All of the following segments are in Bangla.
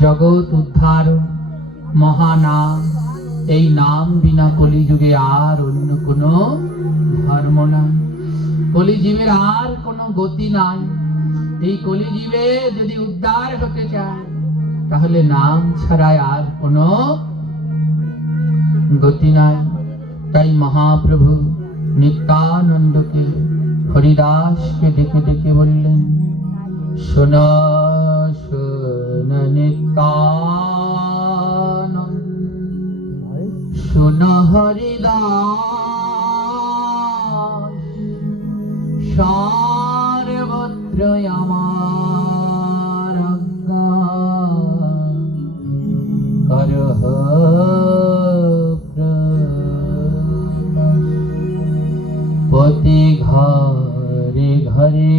জগৎ উদ্ধার মহানাম। এই নাম বিনা কলিযুগে আর অন্য কোনো ধর্ম নাই। কলিজীবের আর কোনো গতি নাই। এই কলিজীবে যদি উদ্ধার হতে চায় তাহলে নাম ছাড়াই আর কোনো গতি নাই। তাই মহাপ্রভু নিত্যানন্দকে হরিদাসকে ডেকে ডেকে বললেন, শোন শোন নিত্যানন্দ, শোন হরিদাস, সর্বত্র আমার আজ্ঞা, করহ প্রতি ঘরে ঘরে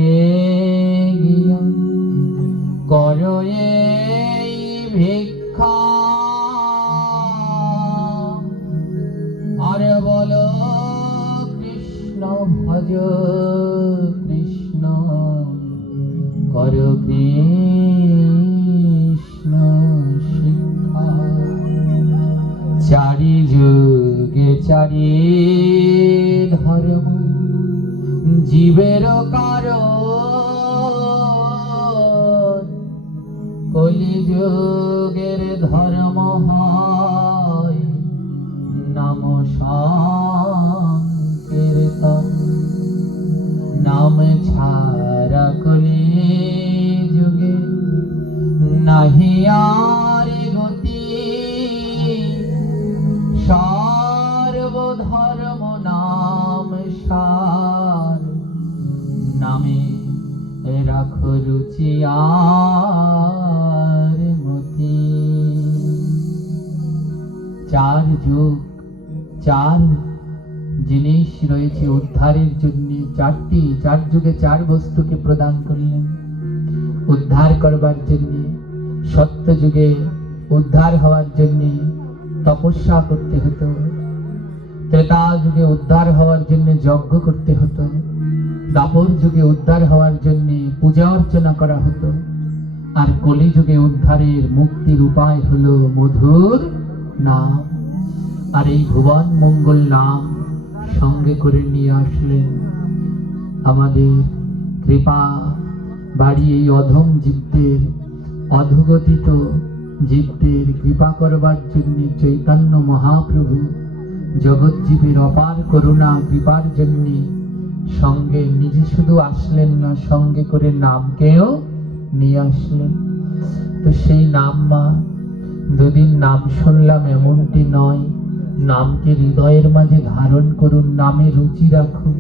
গিয়া করো এই ভিক্ষা, আরে বলো কৃষ্ণ ভজ কৃষ্ণ, কর কৃষ্ণ শিক্ষা। চারি যুগে চারি ধর্ম জীবের কারণ, কলিযুগের ধর্ম হয় নাম সংকীর্তন। নাম ছাড়া কলিযুগে নাহি আর গতি, সর্বধর্ম নাম সার, নামে রাখো রুচি আর মতি। চার যুগ, চার জিনিস রয়েছে উদ্ধারের জন্য। চার যুগে চার বস্তুকে প্রদান করলেন উদ্ধার করবার জন্য। সত্য যুগে উদ্ধার হওয়ার জন্য তপস্যা করতে হতো, ত্রেতা যুগে উদ্ধার হওয়ার জন্য যজ্ঞ করতে হতো, দাপর যুগে উদ্ধার হওয়ার জন্য পূজা অর্চনা করা হতো, আর কলি যুগে উদ্ধারের মুক্তির উপায় হলো মধুর নাম। আর এই ভুবন মঙ্গল নাম সঙ্গে করে নিয়ে আসলেন আমাদের কৃপা বাড়ি এই অধম জীবদের, অধগতিত জীবদের কৃপা করবার জন্য চৈতন্য মহাপ্রভু জগৎ জীবের অপার করুণা কৃপার জন্য সঙ্গে নিজে শুধু আসলেন না, সঙ্গে করে নামকেও নিয়ে আসলেন। তো সেই নাম মা, দুদিন নাম শুনলাম এমনটি নয়, নামকে হৃদয়ের মাঝে ধারণ করুন, নামে রুচি রাখুন।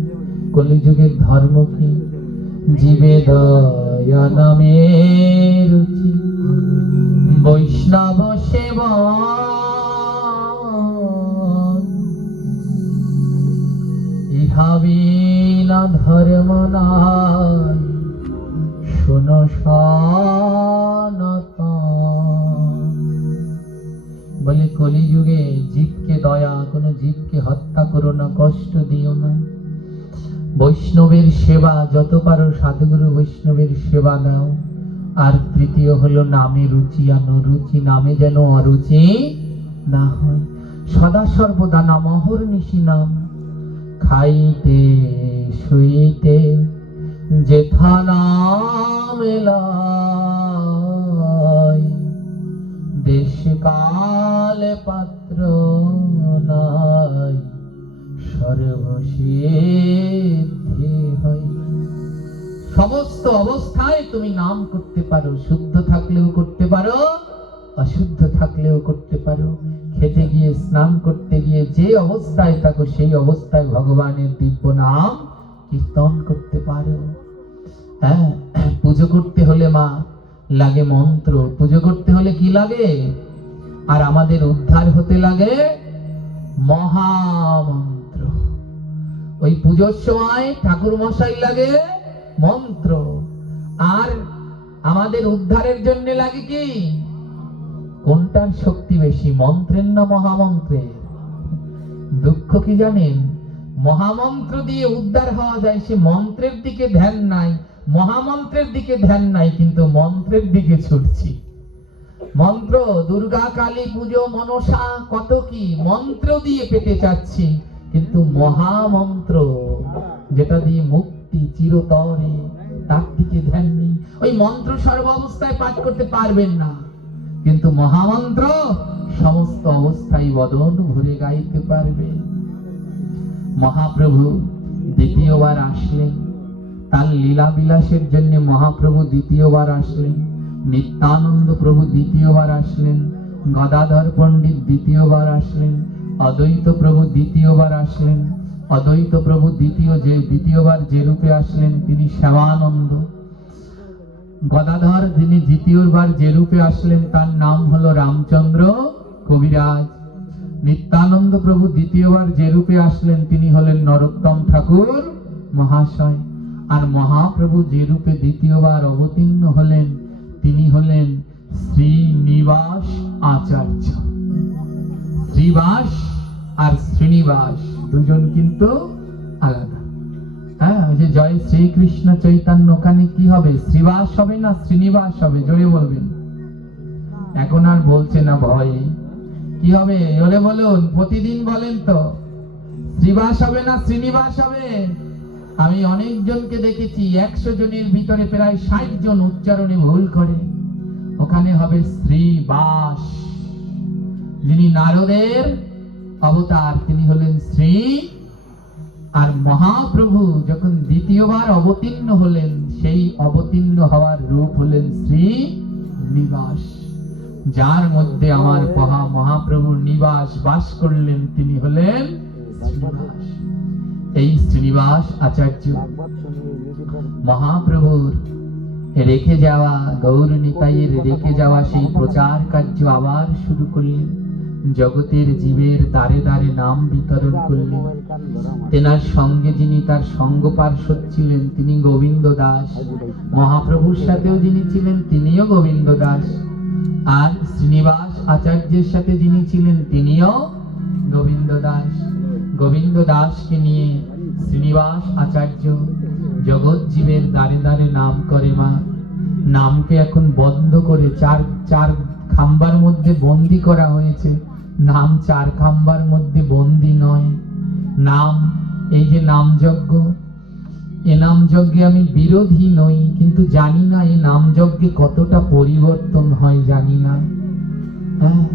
কলিযুগের ধর্ম কি? জীবে দয়া নামে রুচি, বৈষ্ণব সেবা, ইহা বিনা ধর্ম নাই, শোনো সনাতন। বলে কলিযুগে জীবকে দয়া, কোনো জীবকে হত্যা করো না, কষ্ট দিও না। বৈষ্ণবের সেবা যত পারো সাধুগুরু বৈষ্ণবের সেবা দাও। আর তৃতীয় হলো নামে রুচি আনো, রুচি নামে যেন অরুচি না হয়। সদা সর্বদা নাম, অহর্নিশি নাম। খাইতে শুইতে যেথা নাম লয়, দেশ কাল পাত্র নাই, সর্বসিদ্ধি হয়। সমস্ত অবস্থায় তুমি নাম করতে পারো, শুদ্ধ থাকলেও করতে পারো, অশুদ্ধ থাকলেও করতে পারো। খেতে গিয়ে, স্নান করতে গিয়ে, যে অবস্থায় থাকো সেই অবস্থায় ভগবানের দিব্য নাম কীর্তন করতে পারো। হ্যাঁ, পুজো করতে হলে মা লাগে মন্ত্র, পুজো করতে হলে কি লাগে? আর আমাদের উদ্ধার হতে লাগে মহামন্ত্র। ওই পুজোর সময় ঠাকুর মশাই লাগে মন্ত্র, আর আমাদের উদ্ধারের জন্য লাগে কি? কোনটার শক্তি বেশি, মন্ত্রের না মহামন্ত্রের? দুঃখ কি জানেন, মহামন্ত্র দিয়ে উদ্ধার হওয়া যায়, সে মন্ত্রের দিকে ধ্যান নাই, মহামন্ত্রের দিকে ধ্যান নাই, কিন্তু মন্ত্রের দিকে ছুটছি। মন্ত্র, দুর্গা কালী পুজো মনসা কত কি মন্ত্র দিয়ে পেতে চাচ্ছি, কিন্তু মহামন্ত্র যেটা দিয়ে মুক্তি চিরতরে, তার দিকে ধ্যান নেই। ওই মন্ত্র সর্ব অবস্থায় পাঠ করতে পারবেন না, কিন্তু মহামন্ত্র সমস্ত অবস্থায় বদন ভরে গাইতে পারবে। মহাপ্রভু দ্বিতীয়বার আসলেন, তার লীলা বিলাসের জন্য মহাপ্রভু দ্বিতীয়বার আসলেন। নিত্যানন্দ প্রভু দ্বিতীয়বার আসলেন, গদাধর পণ্ডিত দ্বিতীয়বার আসলেন, অদ্বৈত প্রভু দ্বিতীয়বার আসলেন। অদ্বৈত প্রভু দ্বিতীয়বার যে রূপে আসলেন তিনি শ্যামানন্দ। গদাধর যিনি দ্বিতীয়বার যে রূপে আসলেন তার নাম হলো রামচন্দ্র কবিরাজ। নিত্যানন্দ প্রভু দ্বিতীয়বার যে রূপে আসলেন তিনি হলেন নরোত্তম ঠাকুর মহাশয়। আর মহাপ্রভু যে রূপে দ্বিতীয়বার অবতীর্ণ হলেন তিনি হলেন শ্রীনিবাস আচার্য। শ্রীবাস আর শ্রীনিবাস দুজন কিন্তু আলাদা। হ্যাঁ, ওই যে জয় শ্রীকৃষ্ণ চৈতন্য, ওখানে কি হবে? শ্রীবাস হবে না শ্রীনিবাস হবে? জোরে বলবেন। এখন আর বলছে না ভয়ে। কি হবে? জোরে বলুন, প্রতিদিন বলেন তো। শ্রীবাস হবে না শ্রীনিবাস হবে? আমি অনেকজনকে দেখেছি 100 জনের ভিতরে প্রায় 60 জন উচ্চারণে ভুল করে। ওখানে হবে শ্রীবাস। যিনি নারদের অবতার তিনি হলেন শ্রী। আর মহাপ্রভু যখন দ্বিতীয়বার অবতীর্ণ হলেন সেই অবতীর্ণ হওয়ার রূপ হলেন শ্রীনিবাস। যার মধ্যে আমার মহাপ্রভুর নিবাস বাস করলেন তিনি হলেন শ্রীনিবাস। এই শ্রীনিবাস আচার্য মহাপ্রভুর রেখে যাওয়া, গৌর নিতাইয়ের রেখে যাওয়া সেই প্রচার কার্য আবার শুরু করলেন। জগতের জীবের দ্বারে দ্বারে নাম বিতরণ করলেন। তেনার সঙ্গে যিনি তার সঙ্গ পার্ষদ ছিলেন তিনি গোবিন্দ দাস। মহাপ্রভুর সাথেও যিনি ছিলেন তিনিও গোবিন্দ দাস। আর শ্রীনিবাস আচার্যের সাথে যিনি ছিলেন তিনিও গোবিন্দ দাস। গোবিন্দ দাসকে নিয়ে শ্রীনিবাস আচার্য জগৎ জীবের দ্বারে দ্বারে নাম করে। মা, নামকে এখন বন্ধ করে চার খাম্বার মধ্যে বন্দি করা হয়েছে। নাম 4 খাম্বার মধ্যে বন্দি নয়। নাম, এই যে নাম যজ্ঞ, এ নাম যজ্ঞে আমি বিরোধী নই, কিন্তু জানি না এই নাম যজ্ঞে কতটা পরিবর্তন হয়, জানি না। হ্যাঁ,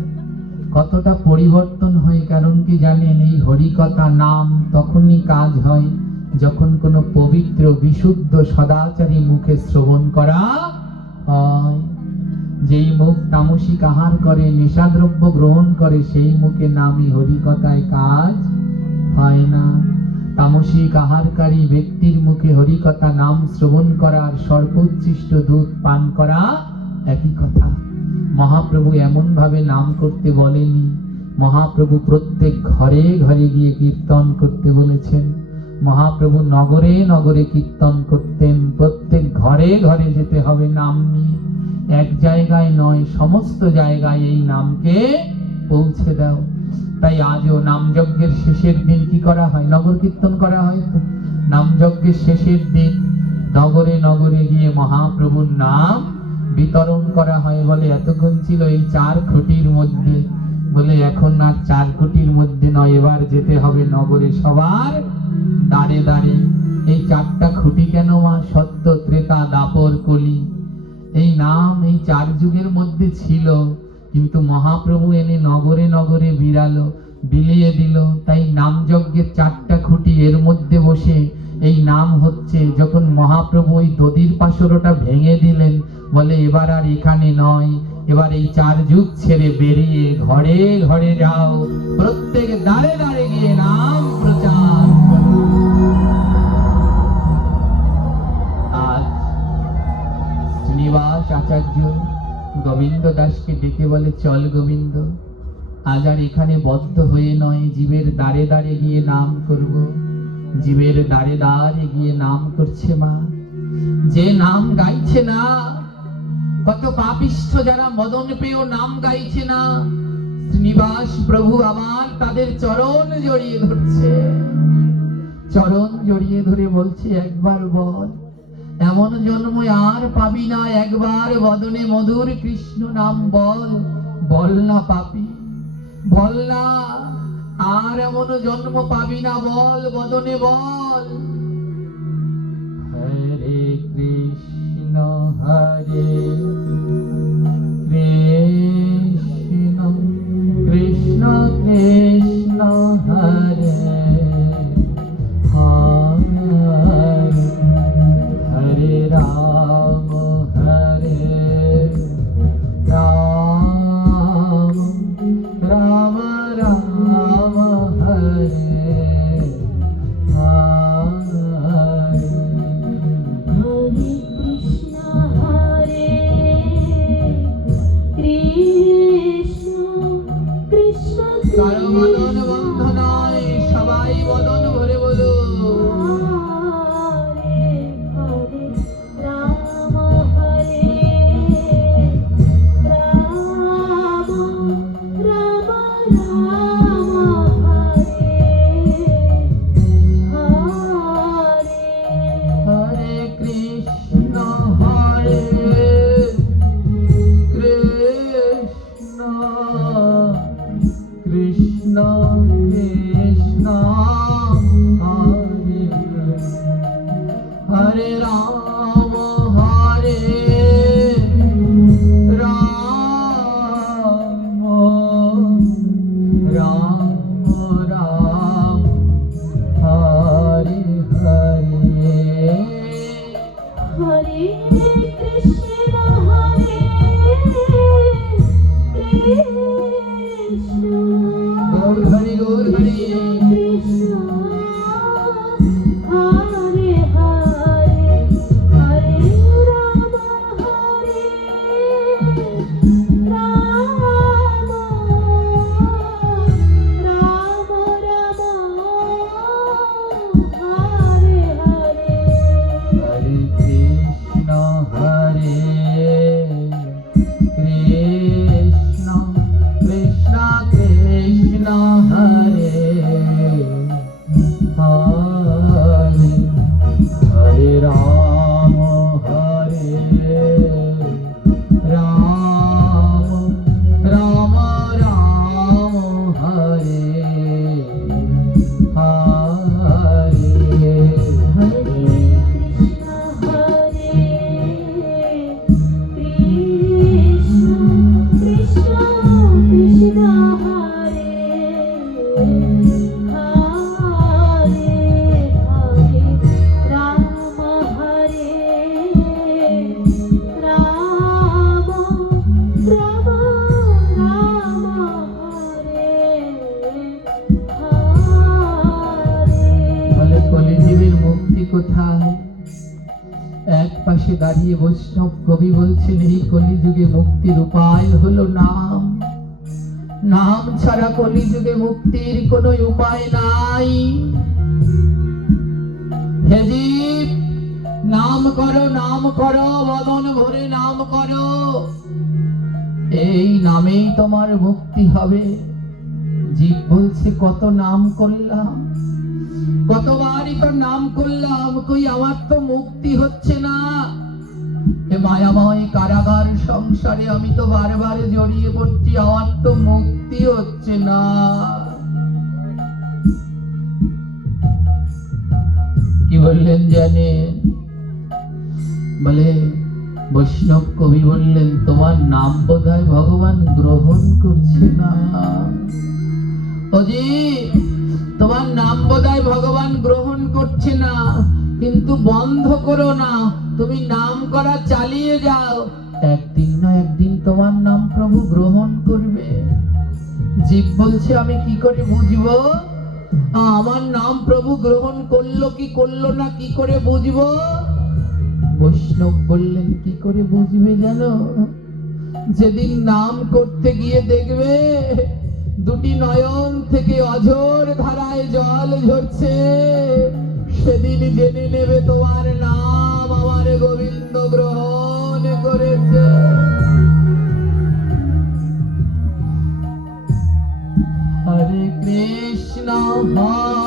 কতটা পরিবর্তন হয়। কারণ কি জানেন? এই হরিকথা নাম তখনই কাজ হয় যখন কোনো পবিত্র বিশুদ্ধ সদাচারী মুখে শ্রবণ করা হয়। যেই মুখ তামসিক আহার করে, নেশাদ্রব্য গ্রহণ করে, সেই মুখে নামই হরিকথায় কাজ হয় না। তামসিক আহারকারী ব্যক্তির মুখে হরিকথা নাম শ্রবণ করার সর্বোচ্ছিষ্ট দুধ পান করা একই কথা। মহাপ্রভু এমন ভাবে নাম করতে বলেনি। মহাপ্রভু প্রত্যেক ঘরে ঘরে গিয়ে কীর্তন করতে বলেছেন। মহাপ্রভু নগরে নগরে কীর্তন করতেন। প্রত্যেক ঘরে ঘরে যেতে হবে নাম নিয়ে। এক জায়গায় নয়, সমস্ত জায়গায় এই নামকে পৌঁছে দাও। তাই আজও নাম যজ্ঞের শেষের দিন কি করা হয়? নগর কীর্তন করা হয়। তো নাম যজ্ঞের শেষের দিন নগরে নগরে গিয়ে মহাপ্রভুর নাম বিতরণ করা হয়। বলে এতক্ষণ ছিল এই 4 খুঁটির মধ্যে, বলে এখন আর 4 খুঁটির মধ্যে নয়, এবার যেতে হবে নগরে সবার দাঁড়ে দাঁড়ে। এই 4টা খুঁটি কেন মা? সত্য, ত্রেতা, দাপর, কলি। এই নাম এই 4 যুগের মধ্যে ছিল, কিন্তু মহাপ্রভু এনে নগরে নগরে বিলিয়ে দিল। তাই নাম যজ্ঞের 4টা খুঁটি, এর মধ্যে বসে এই নাম হচ্ছে। যখন মহাপ্রভু ওই দধির পাশরটা ভেঙে দিলেন, বলে এবার আর এখানে নয়, এবার এই 4 যুগ ছেড়ে বেরিয়ে ঘরে ঘরে যাও, প্রত্যেক দাঁড়ে দাঁড়ে গিয়ে নাম প্রচার করো। আজ শ্রীনিবাস আচার্য গোবিন্দ দাসকে ডেকে বলে, চল গোবিন্দ, আজ আর এখানে বদ্ধ হয়ে নয়, জীবের দ্বারে দ্বারে গিয়ে নাম করব। জীবের দ্বারে দ্বারে গিয়ে নাম করছে মা। যে নাম গাইছে না, কত পাপিষ্ঠ যারা মদন পেয়েও নাম গাইছে না, শ্রীনিবাস প্রভু আমার তাদের চরণ জড়িয়ে ধরছে। চরণ জড়িয়ে ধরে বলছে, একবার বল এমন জন্ম আর পাবি না, একবার বদনে মধুর কৃষ্ণ নাম বল, বল না পাপি, বল না, আর এমন জন্ম পাবি না, বল বদনে বল। হরে কৃষ্ণ হরে কৃষ্ণ কৃষ্ণ কৃষ্ণ হরে হরে, হরে রাম হরে রাম, রাম রাম হরে হরে। হরে কৃষ্ণ হরে কৃষ্ণ কৃষ্ণ কারো বদন বন্ধ নয়, সবাই বদন ভরে বলো। হরে হরে রাম হরে রাম, রাম রাম হরে হরে। হরে কৃষ্ণ হরে কৃষ্ণ কৃষ্ণ কৃষ্ণ হরে হরে রাম হরে রাম, রাম রাম হরে হরে। হরে কৃষ্ণ হরে কৃষ্ণ গৌর হরি গৌর হরি। কৃষ্ণ হরে হরে, হরে রাম হরে রাম, রাম রাম হরে হরে। হরে কৃষ্ণ হরে কৃষ্ণ কৃষ্ণ কৃষ্ণ হরে হরে, হরে রাম হরে রাম, রাম রাম হরে হরে। হরে কৃষ্ণ হরে কৃষ্ণ কৃষ্ণ কৃষ্ণ হরে হরে হরে রাম হরে রাম, রাম রাম হরে হরে। বলে কলিজীবের মুক্তি কোথায়? এক পাশে দাঁড়িয়ে বৈষ্ণব কবি বলছেন এই কলিযুগে মুক্তির উপায় হলো নাম। নাম ছাড়া কলিযুগে মুক্তির কোনো উপায় নাই। হে জীব, নাম করো, বদন ভরে নাম করো, এই নামেই তোমার মুক্তি হবে। জীব বলছে কত নাম করলাম, কতবারই তো নাম করলাম, কই আমার তো মুক্তি হচ্ছে না। এ মায়াময় কারাগার সংসারে আমি তো বারবার জড়িয়ে পড়ছি, আমার তো মুক্তি হচ্ছে না। কি বললেন জানেন? বলে বৈষ্ণব কবি বললেন তোমার নাম বোধহয় ভগবান গ্রহণ করছে না। ওজি, তোমার নাম বোধহয় ভগবান গ্রহণ করছে না, কিন্তু বন্ধ করো না, তুমি নাম করা চালিয়ে যাও, একদিন না একদিন তোমার নাম প্রভু গ্রহণ করবে। জীব বলছে আমি কি করে বুঝবো আমার নাম প্রভু গ্রহণ করলো কি করলো না, কি করে বুঝবো? বৈষ্ণব বললেন কি করে বুঝবে জানো? যেদিন নাম করতে গিয়ে দেখবে দুটি নয়ন থেকে অঝোর ধারায় জল ঝরছে, সেদিন জেনে নেবে তোমার নাম আমার গোবিন্দ গ্রহণ করেছে। হরে কৃষ্ণ হরে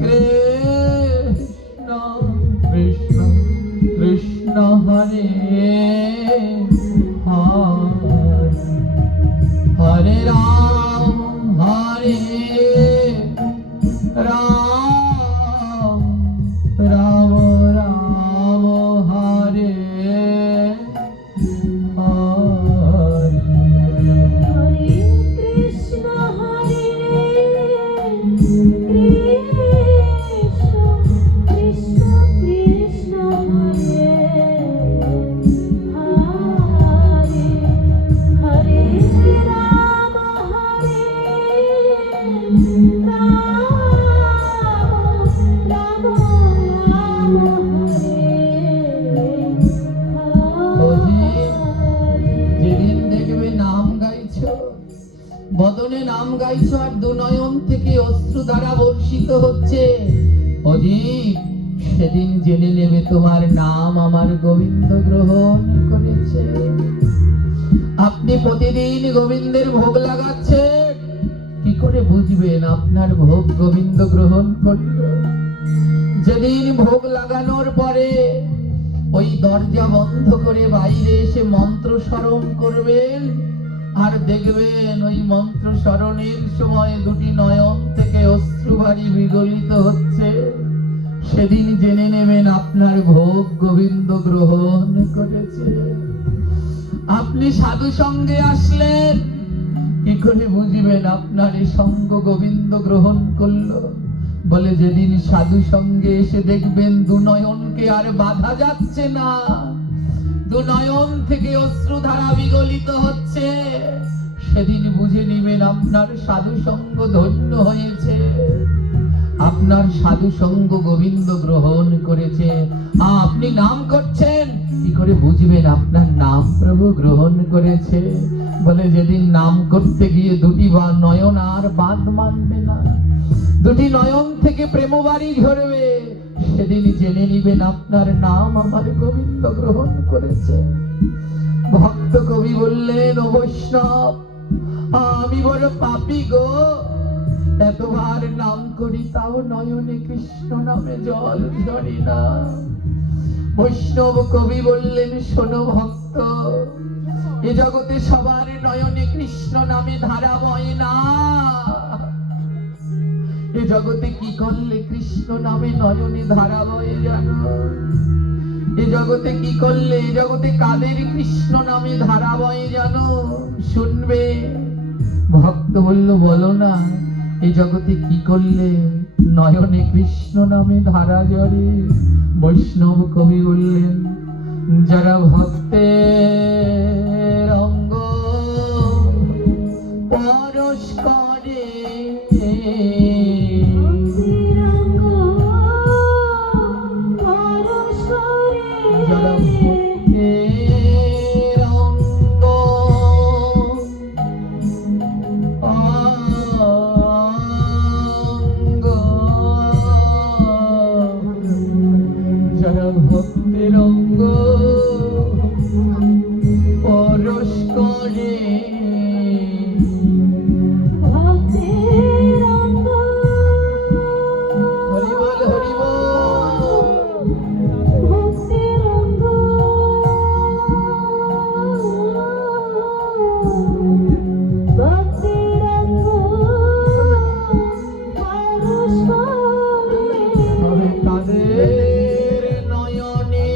কৃষ্ণ বদনে নাম গাইছো আর দুনয়ন থেকে অশ্রু দ্বারা বর্ষিত হচ্ছে। অজিত, সেদিন জেনে নেবে তোমার নাম আমার গোবিন্দ গ্রহণ করেছে। আপনি প্রতিদিন গোবিন্দের ভোগ লাগাচ্ছেন, কি করে বুঝবেন আপনার ভোগ গোবিন্দ গ্রহণ করল? যেদিন ভোগ লাগানোর পরে ওই দরজা বন্ধ করে বাইরে এসে মন্ত্র স্মরণ করবেন, আর দেখবেন ওই মন্ত্র স্মরণের সময় দুটি নয়ন থেকে অশ্রুবারি বিগলিত হচ্ছে, সেদিন জেনে নেবেন আপনার ভোগ গোবিন্দ গ্রহণ করেছে। আপনি সাধু সঙ্গে আসলেন, কি করে বুঝবেন আপনার এই সঙ্গ গোবিন্দ গ্রহণ করলো? বলে যেদিন সাধু সঙ্গে এসে দেখবেন দুনয়নকে আর বাধা যাচ্ছে না, দুনয়ন থেকে অশ্রুধারা বিগলিত হচ্ছে, সেদিন বুঝে নিবেন আপনার সাধু সঙ্গ ধন্য হয়েছে, আপনার সাধু সঙ্গ গোবিন্দ গ্রহণ করেছে। আপনি নাম করছেন, কি করে বুঝবেন আপনার নাম প্রভু গ্রহণ করেছে? বলে যেদিন নাম করতে গিয়ে দুটি বা নয়ন আর বাদ মানবে না, দুটি নয়ন থেকে প্রেমবাড়ি ঝরবে, সেদিন জেনে নিবেন আপনার নাম আমার গোবিন্দ গ্রহণ করেছে। ভক্ত কবি বললেন, ও বৈষ্ণব, আমি বড় পাপী গো, এতবার নাম করি তাও নয়নে কৃষ্ণ নামে জল ঝরে না। বৈষ্ণব কবি বললেন, শোনো ভক্ত, এ জগতে সবার নয়নে কৃষ্ণ নামে ধারা বয় না। এ জগতে কি করলে কৃষ্ণ নামে নয়নে ধারা বয়ে জানো? এ জগতে কি করলে, এ জগতে কাদের কৃষ্ণ নামে ধারা বয়ে জানো? শুনবে। ভক্ত বলল, বলো না, এ জগতে কি করলে নয়নে কৃষ্ণ নামে ধারা ঝরে? বৈষ্ণব কবি বললেন, যারা ভক্তের অঙ্গ পরশ করে, যারা ভক্তের অঙ্গ যারা ভক্তের অঙ্গ পরশ করে, হরি বল হরি বল। তবে তাদের নয়নে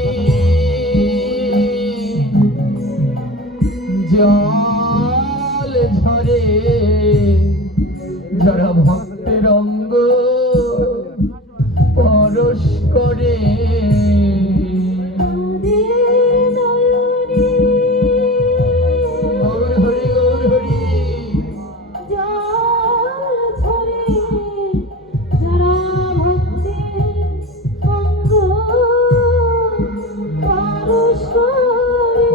জল ঝরে, যারা ভক্তের অঙ্গ পরশ করে। গৌর হরি গৌর হরি।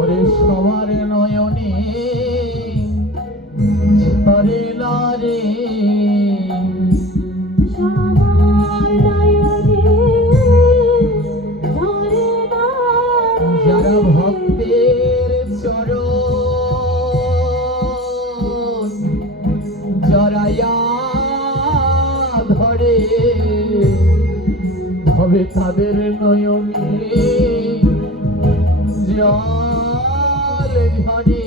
ওরে সবার নয়নে ঝরে না রে, যারা ভক্তের চরণ জড়াইয়া ধরে, তবে তাদের নয়নে জল ঝরে।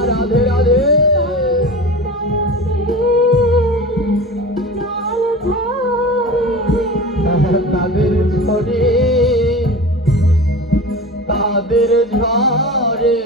রাধে রাধে। তাদের ঝরে, তাদের ঝরে,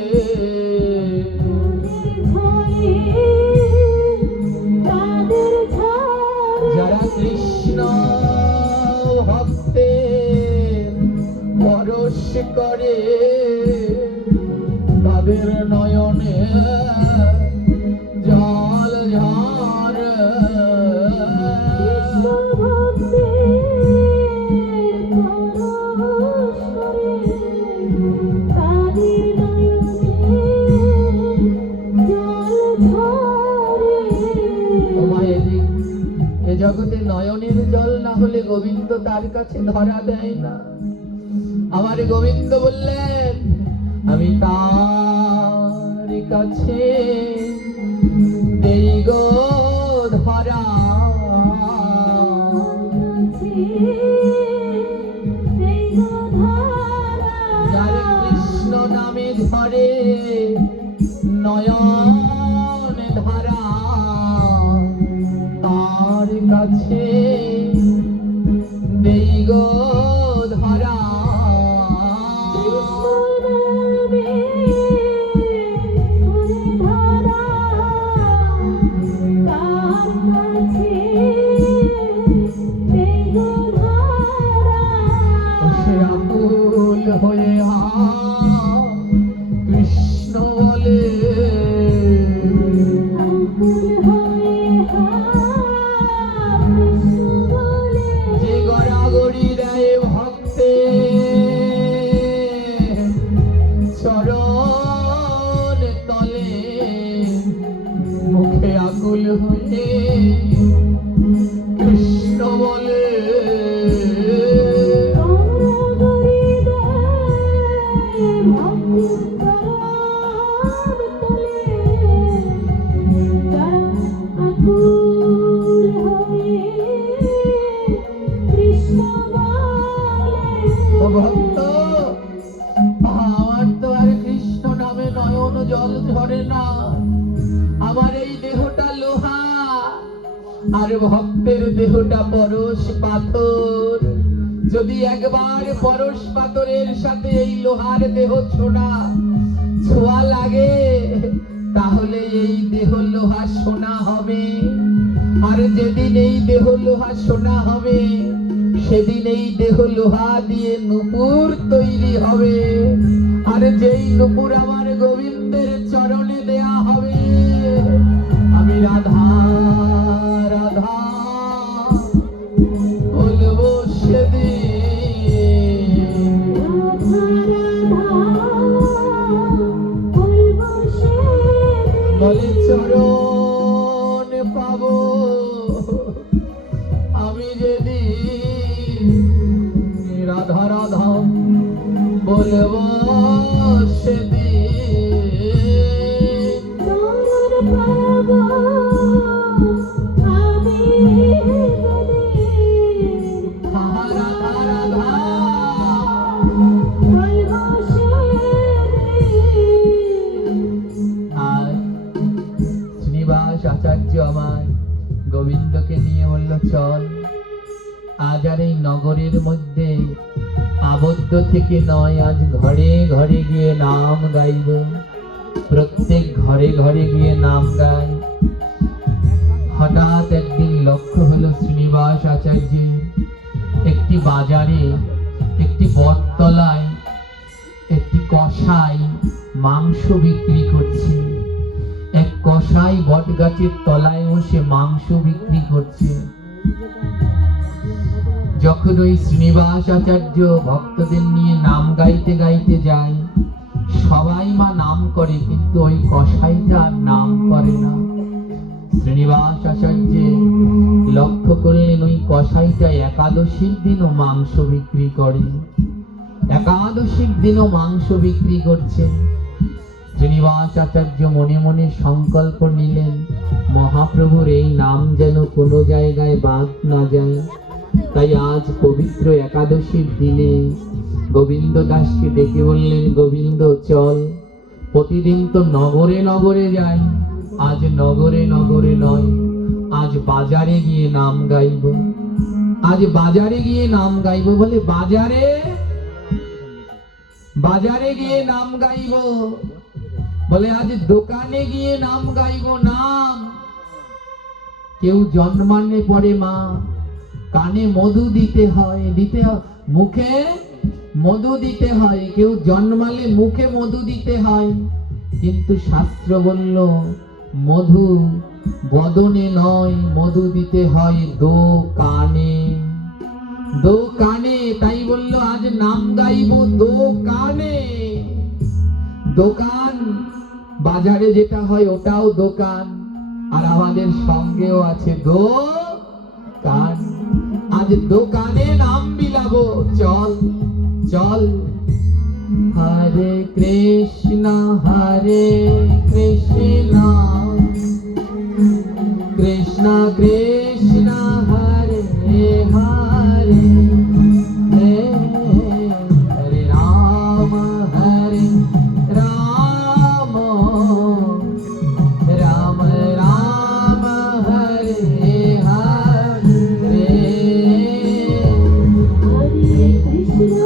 জগতে নয়নের জল না হলে গোবিন্দ তার কাছে ধরা দেয় না। আমার গোবিন্দ বললেন আমি তার কাছে দেই গো ধরা। যার কৃষ্ণ নামে ধরে নয়ন ধারা, তার কাছে দেই গো ধরা। সে আকুল হয়ে কৃষ্ণ বলে, যে গড়াগড়ি দেয় ভক্তে চরণ তলে, মুখে আকুল হয়ে কৃষ্ণ বলে। ও ভক্ত, আমার তো আর কৃষ্ণ নামে নয়ন জল ঝরে না। আমার এই দেহটা লোহা, আর ভক্তের দেহটা পরশ পাথর। যদি একবার পরশ পাথরের সাথে এই লোহার দেহ ছোঁয়া লাগে, তাহলে এই দেহ লোহা সোনা হবে। আর যেদিন এই দেহ লোহা সোনা হবে, সেদিন এই দেহ লোহা দিয়ে নূপুর তৈরি হবে। আর যেই নূপুর আমার গোবিন্দের চরণে দেয়া হবে, আমি রাধা রাধা বলবো সেদিন। বলে চরণ পাবো আমি যেদিন, রাধা রাধা বলবো সেদিন। রাধা রাধা আর শ্রীনিবাস আচার্য আমার গোবিন্দকে নিয়ে বলল, চল আজ আর এই নগরের মধ্যে আবদ্ধ থেকে নয়, আজ ঘরে ঘরে গিয়ে নাম গাইব। প্রত্যেক ঘরে ঘরে গিয়ে নাম গাই। হঠাৎ একদিন লক্ষ্য হলো শ্রীনিবাস আচার্যের, একটি বাজারে একটি বটতলায় একটি কসাই মাংস বিক্রি করছে। এক কসাই বট গাছের তলায় বসে মাংস বিক্রি করছে। যখন ওই শ্রীনিবাস আচার্য ভক্তদের নিয়ে নাম গাইতে গাইতে যায়, সবাই মা নাম করে, কিন্তু ওই কসাইটা নাম করে না। শ্রীনিবাস আচার্য লক্ষ্য করলেন ওই কসাইটা একাদশীর দিনও মাংস বিক্রি করে, একাদশীর দিনও মাংস বিক্রি করছে। শ্রীনিবাস আচার্য মনে মনে সংকল্প নিলেন, মহাপ্রভুর এই নাম যেন কোনো জায়গায় বাদ না যায়। তাই আজ পবিত্র একাদশীর দিনে গোবিন্দ দাসকে ডেকে বললেন, গোবিন্দ চল, প্রতিদিন তো নগরে নগরে যাই, আজ নগরে নগরে নয়, আজ বাজারে গিয়ে নাম গাইব। আজ বাজারে গিয়ে নাম গাইব। বলে বাজারে বাজারে গিয়ে নাম গাইব। বলে আজ দোকানে গিয়ে নাম গাইব। নাম কেউ জন্মালে পরে মা কানে মধু দিতে হয়, মুখে মধু দিতে হয়। কেউ জন্মালে মুখে মধু দিতে হয়, কিন্তু শাস্ত্র বলল মধু বদনে নয়, মধু দিতে হয় দোকানে। দোকানে, তাই বলল আজ নাম গাইব দোকানে। দোকান বাজারে যেটা হয় ওটাও দোকান, আর আমাদের সঙ্গেও আছে দোকানে নাম বিলাবো, চল চল। হরে কৃষ্ণ কৃষ্ণ কৃষ্ণ হরে হরে, হরে রাম রাম রাম রাম হরে হরে। হরে কৃষ্ণ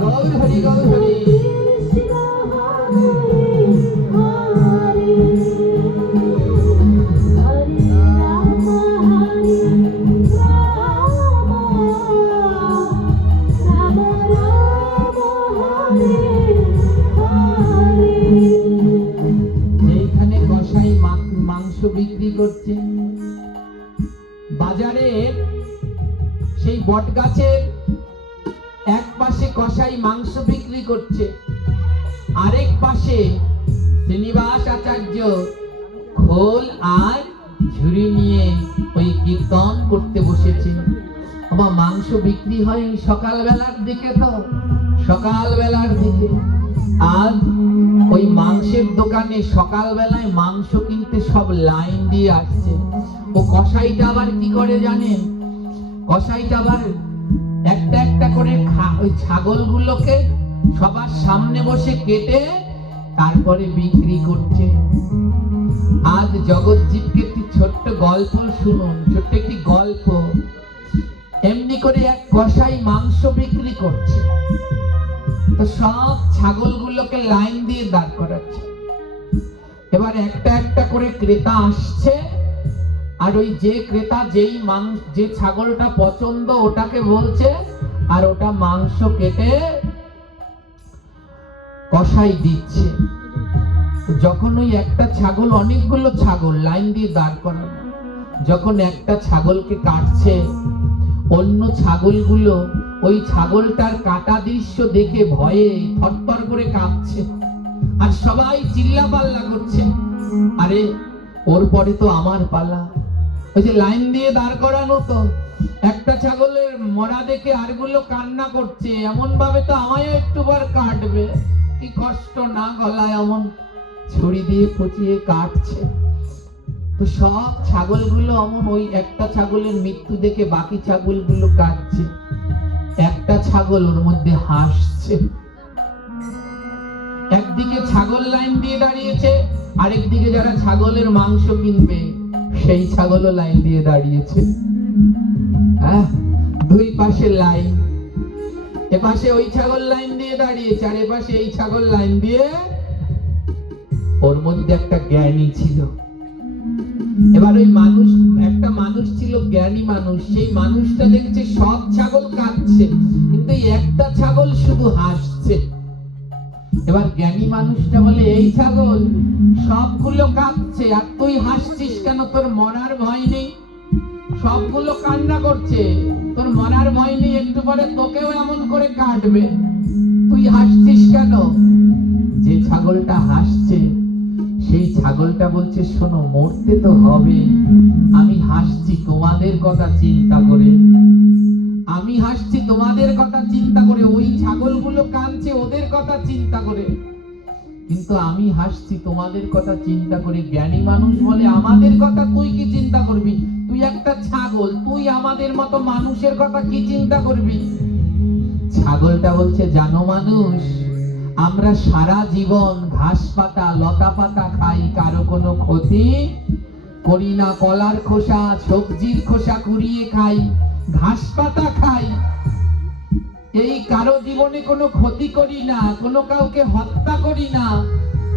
গৌর হরি গৌর হরি। কৃষ্ণ হরে হরে, হরে রাম রাম রাম হরে হরে। যেখানে কসাই মাংস বিক্রি করছে, বাজারে সেই বট গাছের এক পাশে কসাই মাংস বিক্রি করছে, আরেক পাশে শ্রীনিবাস আচার্য খোল আর ঝুড়ি নিয়ে ওই কীর্তন করতে বসেছে। আমার মাংস বিক্রি হয় সকালবেলার দিকে, তো সকালবেলার দিকে। আর ওই মাংসের দোকানে সকালবেলায় মাংস কিনতে সব লাইন দিয়ে আসছে। ও কসাইটা আবার কি করে জানেন? কসাইটা আবার একটা একটা করে ওই ছাগলগুলোকে সবার সামনে বসে কেটে তারপরে বিক্রি করছে। আজ জগৎজীবকে একটি ছোট্ট গল্প শুনুন, ছোট্ট একটি গল্প। এমনি করে এক কসাই মাংস বিক্রি করছে, তো সব ছাগলগুলোকে লাইন দিয়ে দাঁড় করাচ্ছে। এবার একটা একটা করে ক্রেতা আসছে, আর ওই যে ক্রেতা যে ছাগলটা পছন্দ ওটাকে বলছে, আর ওটা মাংস কেটে কসাই দিচ্ছে। তো যখন ওই একটা ছাগল, অনেকগুলো ছাগল লাইন দিয়ে দাঁড় করানো, যখন একটা ছাগলকে কাটছে, অন্য ছাগলগুলো ওই ছাগলটার কাটা দৃশ্য দেখে ভয়ে থরথর করে কাঁপছে, আর সবাই চিল্লাপাল্লা করছে, আরে ওর পরে তো আমার পালা। ওই যে লাইন দিয়ে দাঁড় করানো, তো একটা ছাগলের মরা দেখে আরগুলো কান্না করছে, এমন ভাবে তো আমায় একটুবার কাটবে, কি কষ্ট না, গলায় এমন ছুরি দিয়ে খুঁচিয়ে কাটছে। তো সব ছাগলগুলো অমন ওই একটা ছাগলের মৃত্যু দেখে বাকি ছাগলগুলো কাটছে। একটা ছাগল ওর মধ্যে হাসছে। একদিকে ছাগল লাইন দিয়ে দাঁড়িয়েছে, আরেকদিকে যারা ছাগলের মাংস কিনবে সেই ছাগলও লাইন দিয়ে দাঁড়িয়েছে। দুই পাশে লাইন, এপাশে ওই ছাগল লাইন দিয়ে দাঁড়িয়েছে, আর এপাশে এই ছাগল লাইন দিয়ে। ওর মধ্যে একটা জ্ঞানী ছিল। এবার ওই একটা মানুষ ছিল, জ্ঞানী মানুষ। সেই মানুষটা দেখছে সব ছাগল কাঁদছে, কিন্তু একটা ছাগল শুধু হাসছে। এবার জ্ঞানী মানুষটা বলে, এই ছাগল সবগুলো কাঁদছে আর তুই হাসছিস কেন? তোর মরার ভয় নেই? সবগুলো কান্না করছে, তোর মরার ভয় নেই? একটু পরে তোকেও এমন করে কাটবে, তুই হাসছিস কেন? যে ছাগলটা হাসছে সেই ছাগলটা বলছে, শোনো, মরতে তো হবে, আমি হাসছি তোমাদের কথা চিন্তা করে, আমি হাসছি তোমাদের কথা চিন্তা করে। ওই ছাগলগুলো কাঁদছে ওদের কথা চিন্তা করে, কিন্তু আমি হাসছি তোমাদের কথা চিন্তা করে। জ্ঞানী মানুষ বলে, আমাদের কথা তুই কি চিন্তা করবি? তুই একটা ছাগল, তুই আমাদের মতো মানুষের কথা কি চিন্তা করবি? ছাগলটা বলছে, জানো মানুষ, আমরা সারা জীবন ঘাস পাতা লতা পাতা খাই, কারো কোনো ক্ষতি করি না। কলার খোসা, সবজির খোসা কুড়িয়ে খাই, ঘাস পাতা খাই, এই কারো জীবনে কোনো ক্ষতি করি না, কোনো কাউকে হত্যা করি না।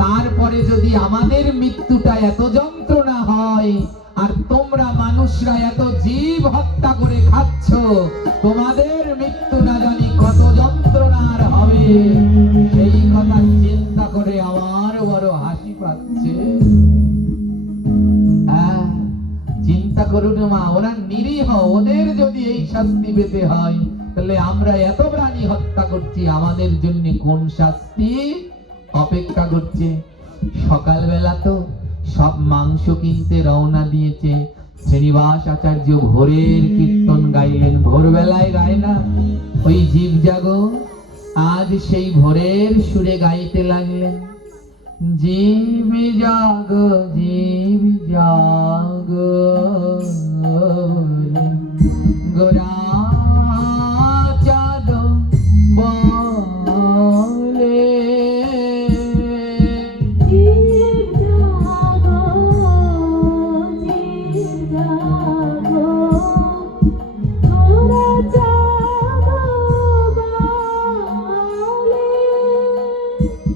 তারপরে যদি আমাদের মৃত্যুটা এত যন্ত্রণা হয়, আর তোমরা মানুষরা এত জীব হত্যা করে খাচ্ছ, তোমাদের মৃত্যু না জানি কত যন্ত্রণার হবে। সেই কথা চিন্তা করে আমার বড় হাসি পাচ্ছে। চিন্তা করুন মা, ওরা নিরীহ, ওদের যদি এই শাস্তি পেতে হয়, তাহলে আমরা এত প্রাণী হত্যা করছি, আমাদের জন্য কোন শাস্তি অপেক্ষা করছে? সকালবেলা তো সব মাংস কিনতে রওনা দিয়েছে। শ্রীনিবাস আচার্য ভোরের কীর্তন গাইলেন। ভোরবেলায় গায় না ওই জীব জাগো, আজ সেই ভোরের সুরে গাইতে লাগলেন। জীব জাগো জীব জাগো গোরা চাঁদ বলে জীব জাগো জীব জাগো গোরা জাগো বলে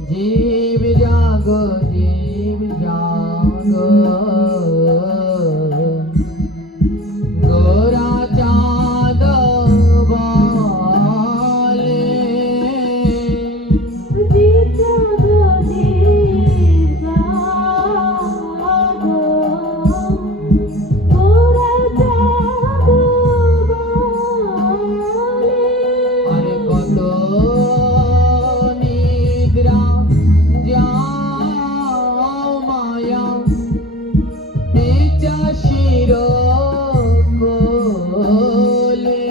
জীব জাগো জীব জাগো গোরা চাঁদ বলে জীব জাগো জীব জাগো গোরা জাগো বলে আরে কত নিদ্রা যাও মায়া পিচাসির কোলে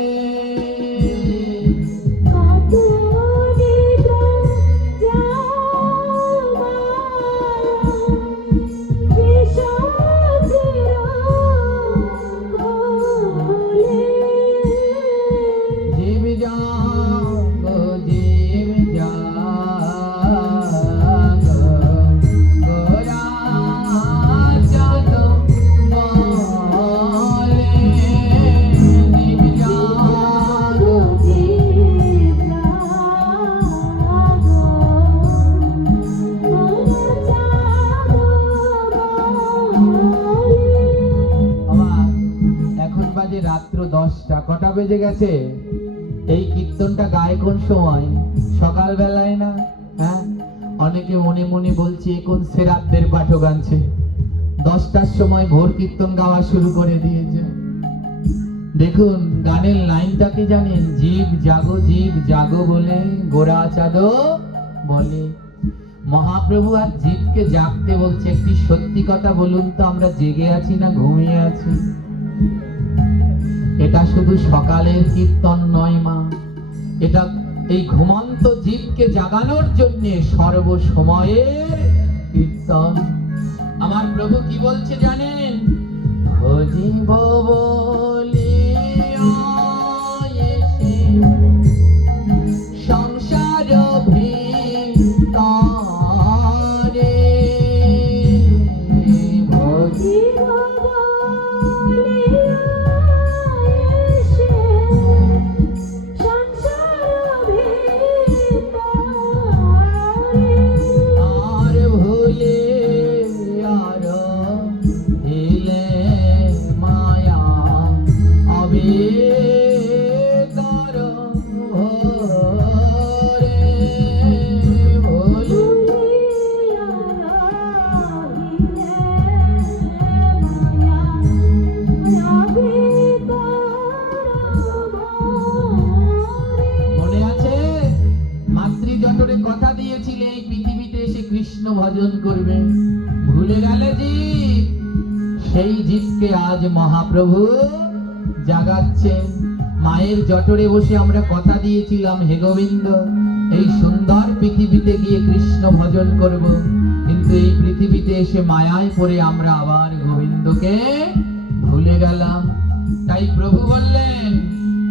কত নিদ্রা যাও বিষাদের কোলে জীব জাগো জীব জাগো গোরা চাঁদ বলে জীব জাগো জীব জাগো গোরা জাগো বলে আমার এখন বাজে রাত্র 10টা। কটা বেজে গেছে? এই কীর্তনটা গায় কোন সময়? সকাল বেলায় না? হ্যাঁ, অনেকে মনে মনে বলছে এ কোন সেরাতদের পাঠক আনছে। 10টার সময় ভোর কীর্তন গাওয়া শুরু করে দিয়েছে। দেখুন গানের লাইনটা কি জানেন? জীব জাগো বলে গোরা চাঁদ বলে। মহাপ্রভু আর জীবকে জাগতে বলছে। একটি সত্যি কথা বলুন তো, আমরা জেগে আছি না ঘুমিয়ে আছি? এটা শুধু সকালের কীর্তন নয় মা, এটা এই ঘুমন্ত জীবকে জাগানোর জন্য সর্বসময়ের কীর্তন। আমার প্রভু কি বলছে জানেন? ভজিব বলিয়া এসে সংসার ভিতরে ভজি জীব বলিয়া এসে সংসার ভিতরে আর ভুলে আর হিলে মায়া অবিকার ভরে ভুলে মনে আছে মাতৃজঠরে কথা দিয়েছিলে এই পৃথিবীতে এসে কৃষ্ণ ভজন করবে, ভুলে গেলে জীব। সেই জীবকে আজ মহাপ্রভু জাগাচ্ছেন। মায়ের জঠরে বসে আমরা কথা দিয়েছিলাম, হে গোবিন্দ এই সুন্দর পৃথিবীতে গিয়ে কৃষ্ণ ভজন করব, কিন্তু এই পৃথিবীতে এসে মায়ায় পড়ে আমরা আবার গোবিন্দকে ভুলে গেলাম। তাই প্রভু বললেন,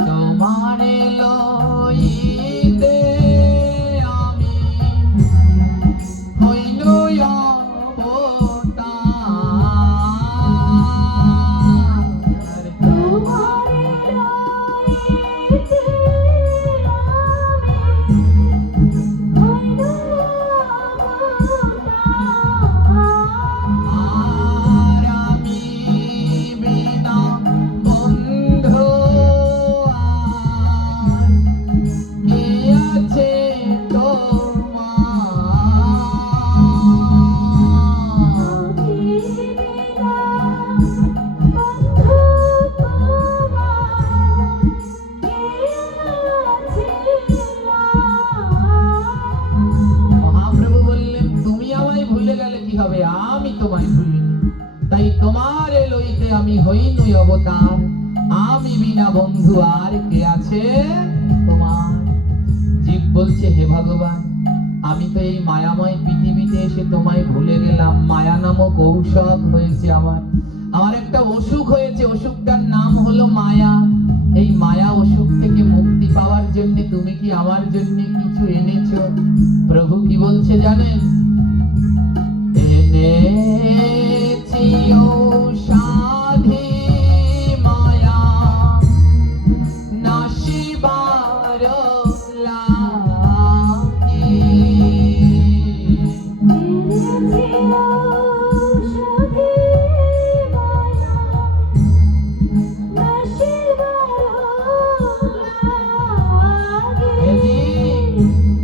তোমারে লইতে আমি হইনু অবতার। আর আমি বিনা বন্ধু আর কি হবে, আমি তোমায় ভুলিনি। তাই তোমার লইতে আমি হইনই অবতার, আমি বিনা বন্ধু আর কে আছে তোমার। জীব বলছে, হে ভগবান, আমি তো এই মায়াময় পৃথিবীতে এসে তোমায় ভুলে গেলাম। মায়া নামক ঔষধ হয়েছে আমার, আমার একটা অসুখ হয়েছে, অসুখটার নাম হলো মায়া। এই মায়া অসুখ থেকে মুক্তি পাওয়ার জন্য তুমি কি আমার জন্য কিছু এনেছো? প্রভু কি বলছে জানেন? এনেছি ঔষধি মায়া নাশিবার লাগি।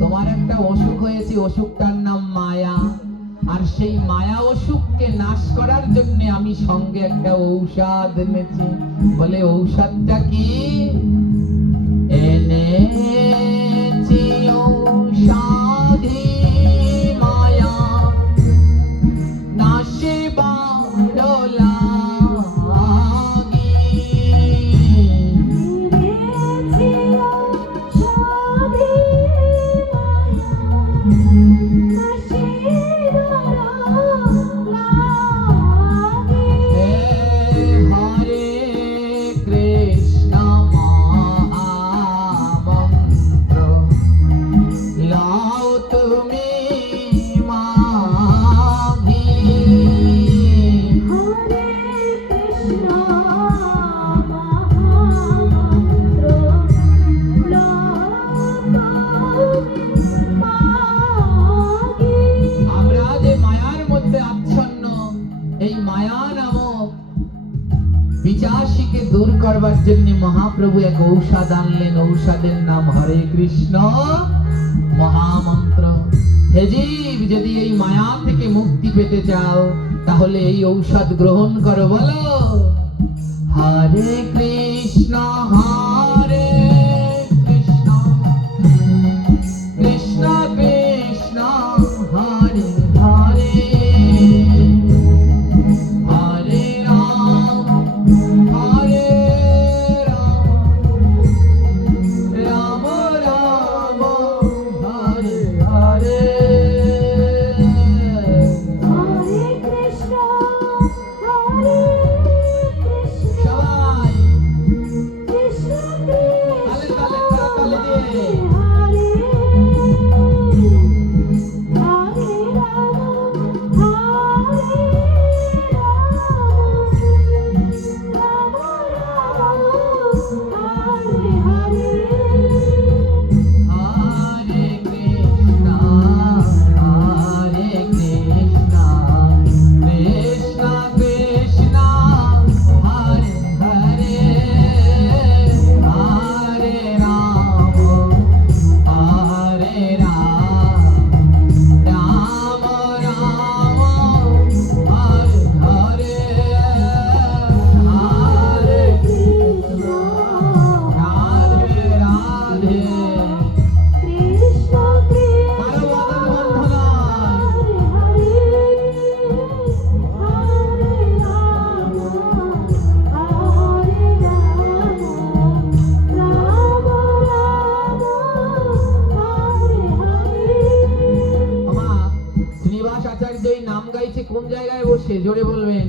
তোমার একটা অসুখ হয়েছে, অসুখটার নাম মায়া। আর সেই মায়া অসুখকে নাশ করার জন্য আমি সঙ্গে একটা ঔষধ এনেছি। বলে ঔষধটা কি? এনেছি ঔষধি মায়া নাশিবার লাগি। হরে কৃষ্ণ মহামন্ত্র লাও তুমি মাগি। আমরা যে মায়ার মধ্যে আচ্ছন্ন, এই মায়া নামক পিশাচকে দূর করবার জন্য মহাপ্রভু এক ঔষধ আনলেন। ঔষধের নাম হরে কৃষ্ণ মহামন্ত্র। হে জীব, যদি এই মায়া থেকে মুক্তি পেতে চাও তাহলে এই ঔষধ গ্রহণ করো। বলো হরে কৃষ্ণ হরে কৃষ্ণ কৃষ্ণ কৃষ্ণ হরে হরে হরে রাম হরে রাম রাম রাম হরে হরে। সবাই তালে তালে করতালি দিয়ে হরে কৃষ্ণ হরে কৃষ্ণ কৃষ্ণ কৃষ্ণ হরে হরে হরে রাম হরে রাম রাম রাম হরে হরে হরে কৃষ্ণ রাধে রাধে। কারো বদন বন্ধ নয়। আমা, শ্রীনিবাস আচার্য এই নাম গাইছে কোন জায়গায় বসে? জোরে বলবেন।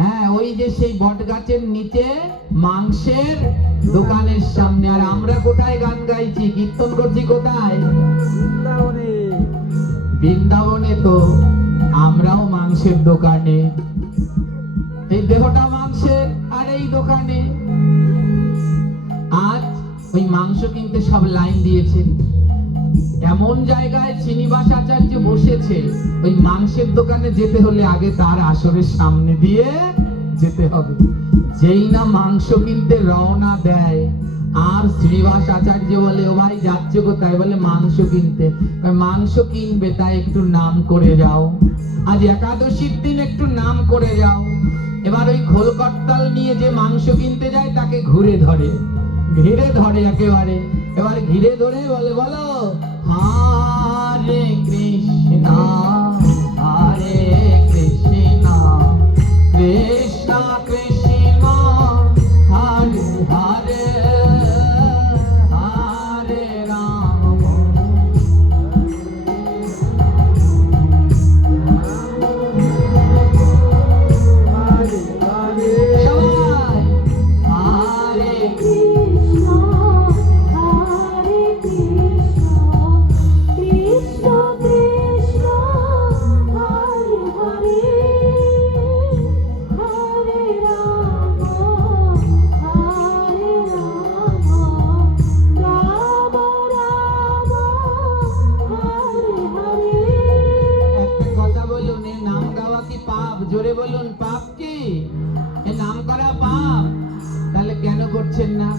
হ্যাঁ, ওই যে সেই বট গাছের নিচে মাংসের দোকানের সামনে। আর আমরা কোথায় গান গাইছি, কীর্তন করছি কোথায়? বৃন্দাবনে। তো আমরাও মাংসের দোকানে, এই দেহটা মাংসের আর এই দোকানে। আজ ওই মাংস কিনতে সব লাইন দিয়েছেন। এমন জায়গায় শ্রীনিবাস আচার্য বসেছে, ওই মাংসের দোকানে যেতে হলে আগে তার আসরের সামনে দিয়ে যেতে হবে। যেই না মাংস কিনতে রওনা দেয়, আর শ্রীনিবাস আচার্য বলে, ও ভাই যাচ্ছ কোথায়? বলে মাংস কিনতে। মাংস কিনবে, তাই একটু নাম করে যাও, আজ একাদশীর দিন একটু নাম করে যাও। এবার ওই খোল করতাল নিয়ে যে মাংস কিনতে যায় তাকে ঘিরে ধরে একেবারে। এবার ঘিরে ধরে বলে, বলো হরে কৃষ্ণ জোরে বলুন, পাপ কি? এ নাম করা পাপ। তাহলে কেন করছেন না?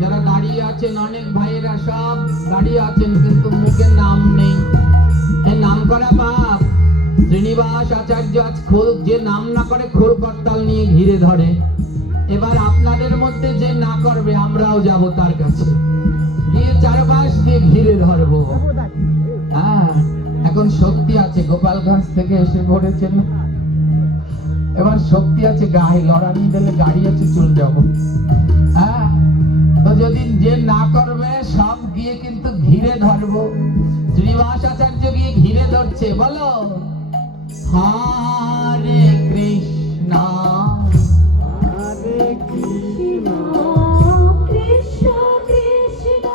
যারা দাঁড়িয়ে আছেন, অনেক ভাইয়েরা সব দাঁড়িয়ে আছেন, কিন্তু মুখে নাম নেই। এ নাম করা পাপ। শ্রীনিবাস আচার্য আজ খোল, যে নাম না করে খোল করতাল নিয়ে ঘিরে ধরে। এবার আপনাদের মধ্যে যে না করবে, আমরাও যাব তার কাছে, গিয়ে চারপাশ দিয়ে ঘিরে ধরবো। হ্যাঁ, এখন শক্তি আছে, গোপালগঞ্জ থেকে এসে পড়েছেন, এবার শক্তি আছে, গায়ে লড়ানি দিলে গাড়ি আছে, চলে যাবো। হ্যাঁ, তো যদি যে না করবে সব গিয়ে কিন্তু ঘিরে ধরবো। শ্রীনিবাস আচার্য গিয়ে ঘিরে ধরছে, বলো হরে কৃষ্ণ হরে কৃষ্ণ কৃষ্ণ কৃষ্ণ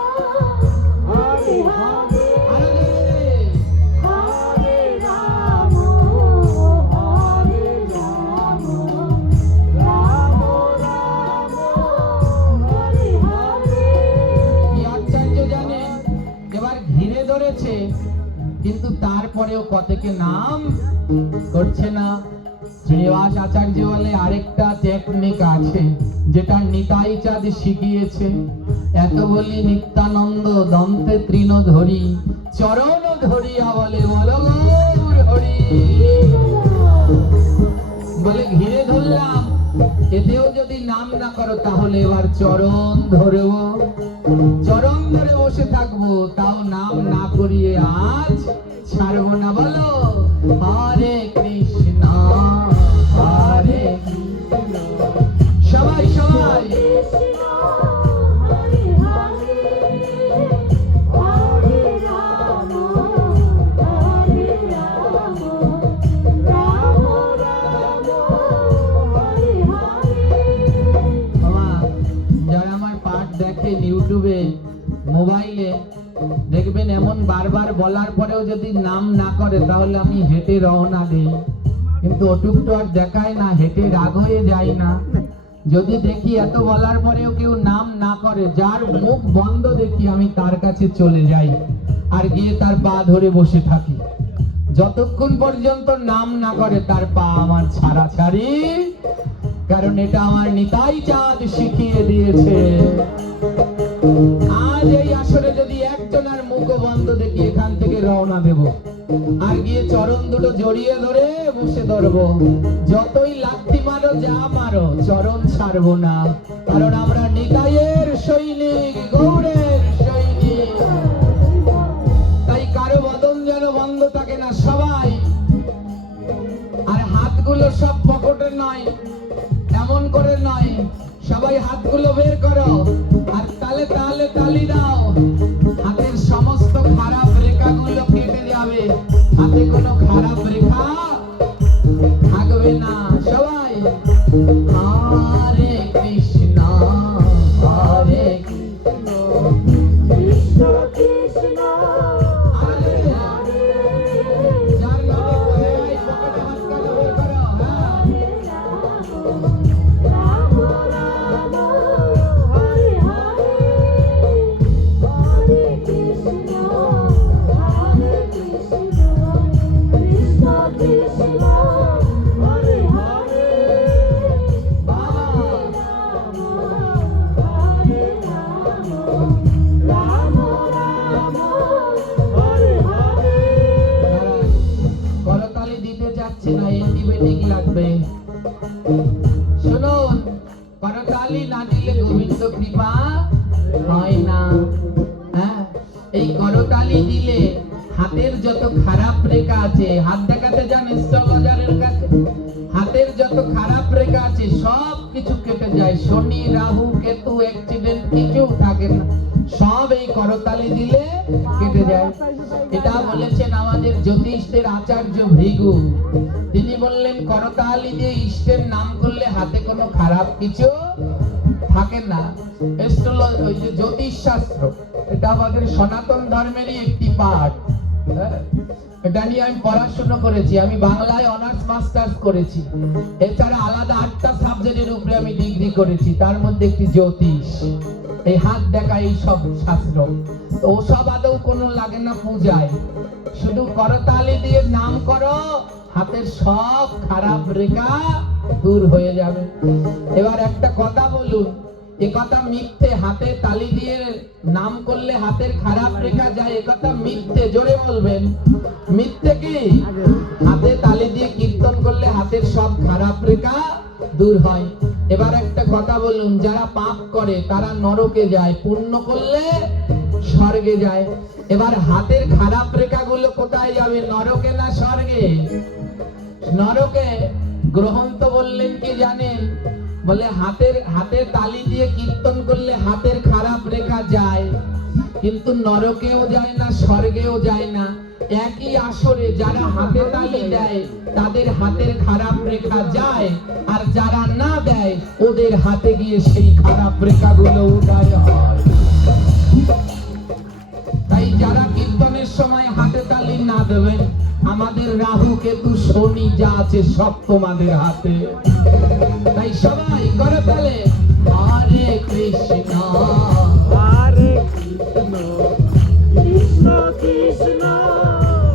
হরে হরে হরে রাম হরে রাম রাম রাম হরে হরে। কি আচার্য জানেন, এবার ঘিরে ধরেছে, কিন্তু তারপরেও কতকে নাম করছে না। শ্রীনিবাস আচার্য বলে আরেকটা টেকনিক আছে, যেটা নিতাই চাঁদ শিখিয়েছে। এত বলি নিত্যানন্দ দন্তে তৃণ ধরি, চরণ ধরিয়া বলে বলো গৌর হরি। বলে ঘিরে ধরলাম, এতেও যদি নাম না করো, তাহলে এবার চরণ ধরবো, চরণ ধরে বসে থাকবো, তাও নাম না করিয়ে আজ ছাড়বো না। বলো হরে কৃষ্ণ হরে কৃষ্ণ। সবাই সবাই কৃষ্ণ হরে হরে হরে রাম হরে রাম রাম রাম হরে হরে। বাবা, যারা আমার পাঠ দেখেন ইউটিউবে, মোবাইলে, দেখবেন এমন বারবার বলার পরেও যদি নাম না করে, তাহলে আমি হেঁটে রওনা দিই, কিন্তু ওটুক তো আর দেখায় না, হেঁটে রাগ হয়ে যায় না। যদি দেখি এত বলার পরেও কেউ নাম না করে, যার মুখ বন্ধ দেখি, আমি তার কাছে চলে যাই আর গিয়ে তার পা ধরে বসে থাকি। যতক্ষণ পর্যন্ত নাম না করে, তার পা আমার ছাড়াছাড়ি, কারণ এটা আমার নিতাই চাঁদ শিখিয়ে দিয়েছে। আজ এই আসরে যদি একজনের মুখ বন্ধ দেখি, এখান থেকে রওনা দেব আর গিয়ে চরণ দুটো জড়িয়ে ধরে বসে ধরবো। যতই লাথি মারো, যা মারো, চরণ ছাড়বো না, কারণ আমরা নিতাইয়ের সৈনিক, গৌরের সৈনিক। তাই কারো বদন যেন বন্ধ থাকে না, সবাই। আর হাতগুলো সব পকেটে নয়, এমন করে নয়, সবাই হাতগুলো বের করো আর তালে তালে তালি দাও। হাতের সমস্ত খারাপ রেখাগুলো কেটে যাবে, হাতে কোনো খারাপ রেখা থাকবে না। সবাই হরে কৃষ্ণ হরে কৃষ্ণ কৃষ্ণ কৃষ্ণ হরে হরে। যার নামে কোথায় পকেটে হাতগুলো বের করো। রাম রাম হরে হরে হরে কৃষ্ণ হরে কৃষ্ণ কৃষ্ণ কৃষ্ণ হরে হরে বাবা, রাম হরে রাম রাম রাম হরে হরে। করতালি দিতে যাচ্ছে না, অ্যান্টিবায়োটিক লাগবে। শুনুন, করতালি না দিলে গোবিন্দ কৃপা হয় না। হ্যাঁ, এই করতালি দিলে হাতের যত খারাপ রেখা আছে, হাত দেখাতে যান অ্যাস্ট্রোলজারের কাছে, হাতের যত খারাপ রেখা আছে সব কিছু কেটে যায়। শনি রাহু কেতু অ্যাক্সিডেন্ট কিছু থাকে না, সব এই করতালি দিলে কেটে যায়। এটা বলেছেন আমাদের জ্যোতিষের আচার্য ভৃগু। তিনি বললেন করতালি দিয়ে ইষ্টের নাম করলে হাতে কোনো খারাপ কিছু থাকে না। ওই যে জ্যোতিষ শাস্ত্র, এটা আমাদের সনাতন ধর্মেরই একটি পাঠ। হ্যাঁ, এটা নিয়ে আমি পড়াশোনা করেছি, আমি বাংলায় অনার্স মাস্টার্স করেছি, এছাড়া আলাদা 8টা সাবজেক্টের উপরে আমি ডিগ্রি করেছি, তার মধ্যে একটি জ্যোতিষ, এই হাত দেখা, এই সব শাস্ত্র। ওসব আদৌ কোনো লাগে না পূজায়, শুধু করতালি দিয়ে নাম করো, হাতের সব খারাপ রেখা দূর হয়ে যাবে। এবার একটা কথা বলুন, এ কথা মিথ্যে? হাতে তালি দিয়ে নাম করলে হাতের খারাপ রেখা যায়, এ কথা মিথ্যে? জোরে বলবেন মিথ্যে কি? হাতে তালি দিয়ে কীর্তন করলে হাতের সব খারাপ রেখা দূর হয়। এবার একটা কথা বলুন, যারা পাপ করে তারা নরকে যায়, পুণ্য করলে স্বর্গে যায়। এবার হাতের খারাপ রেখাগুলো কোথায় যাবে, নরকে না স্বর্গে? নরকে। গ্রহণ তো বললেন কি জানেন? বলে হাতে তালি দিয়ে কীর্তন করলে হাতের খারাপ রেখা যায়, কিন্তু নরকেও যায় না, স্বর্গেও যায় না। একই আসরে যারা হাতে তালি দেয় তাদের হাতের খারাপ রেখা যায়, আর যারা না দেয় ওদের হাতে গিয়ে সেই খারাপ রেখাগুলো উদয় হয়। তাই যারা কীর্তনের সময় হাতে তালি না দেবেন, আমাদের রাহু কেতু শনি যা আছে সব তোমাদের হাতে। তাই সবাই করে তালে হরে কৃষ্ণ হরে কৃষ্ণ কৃষ্ণ কৃষ্ণ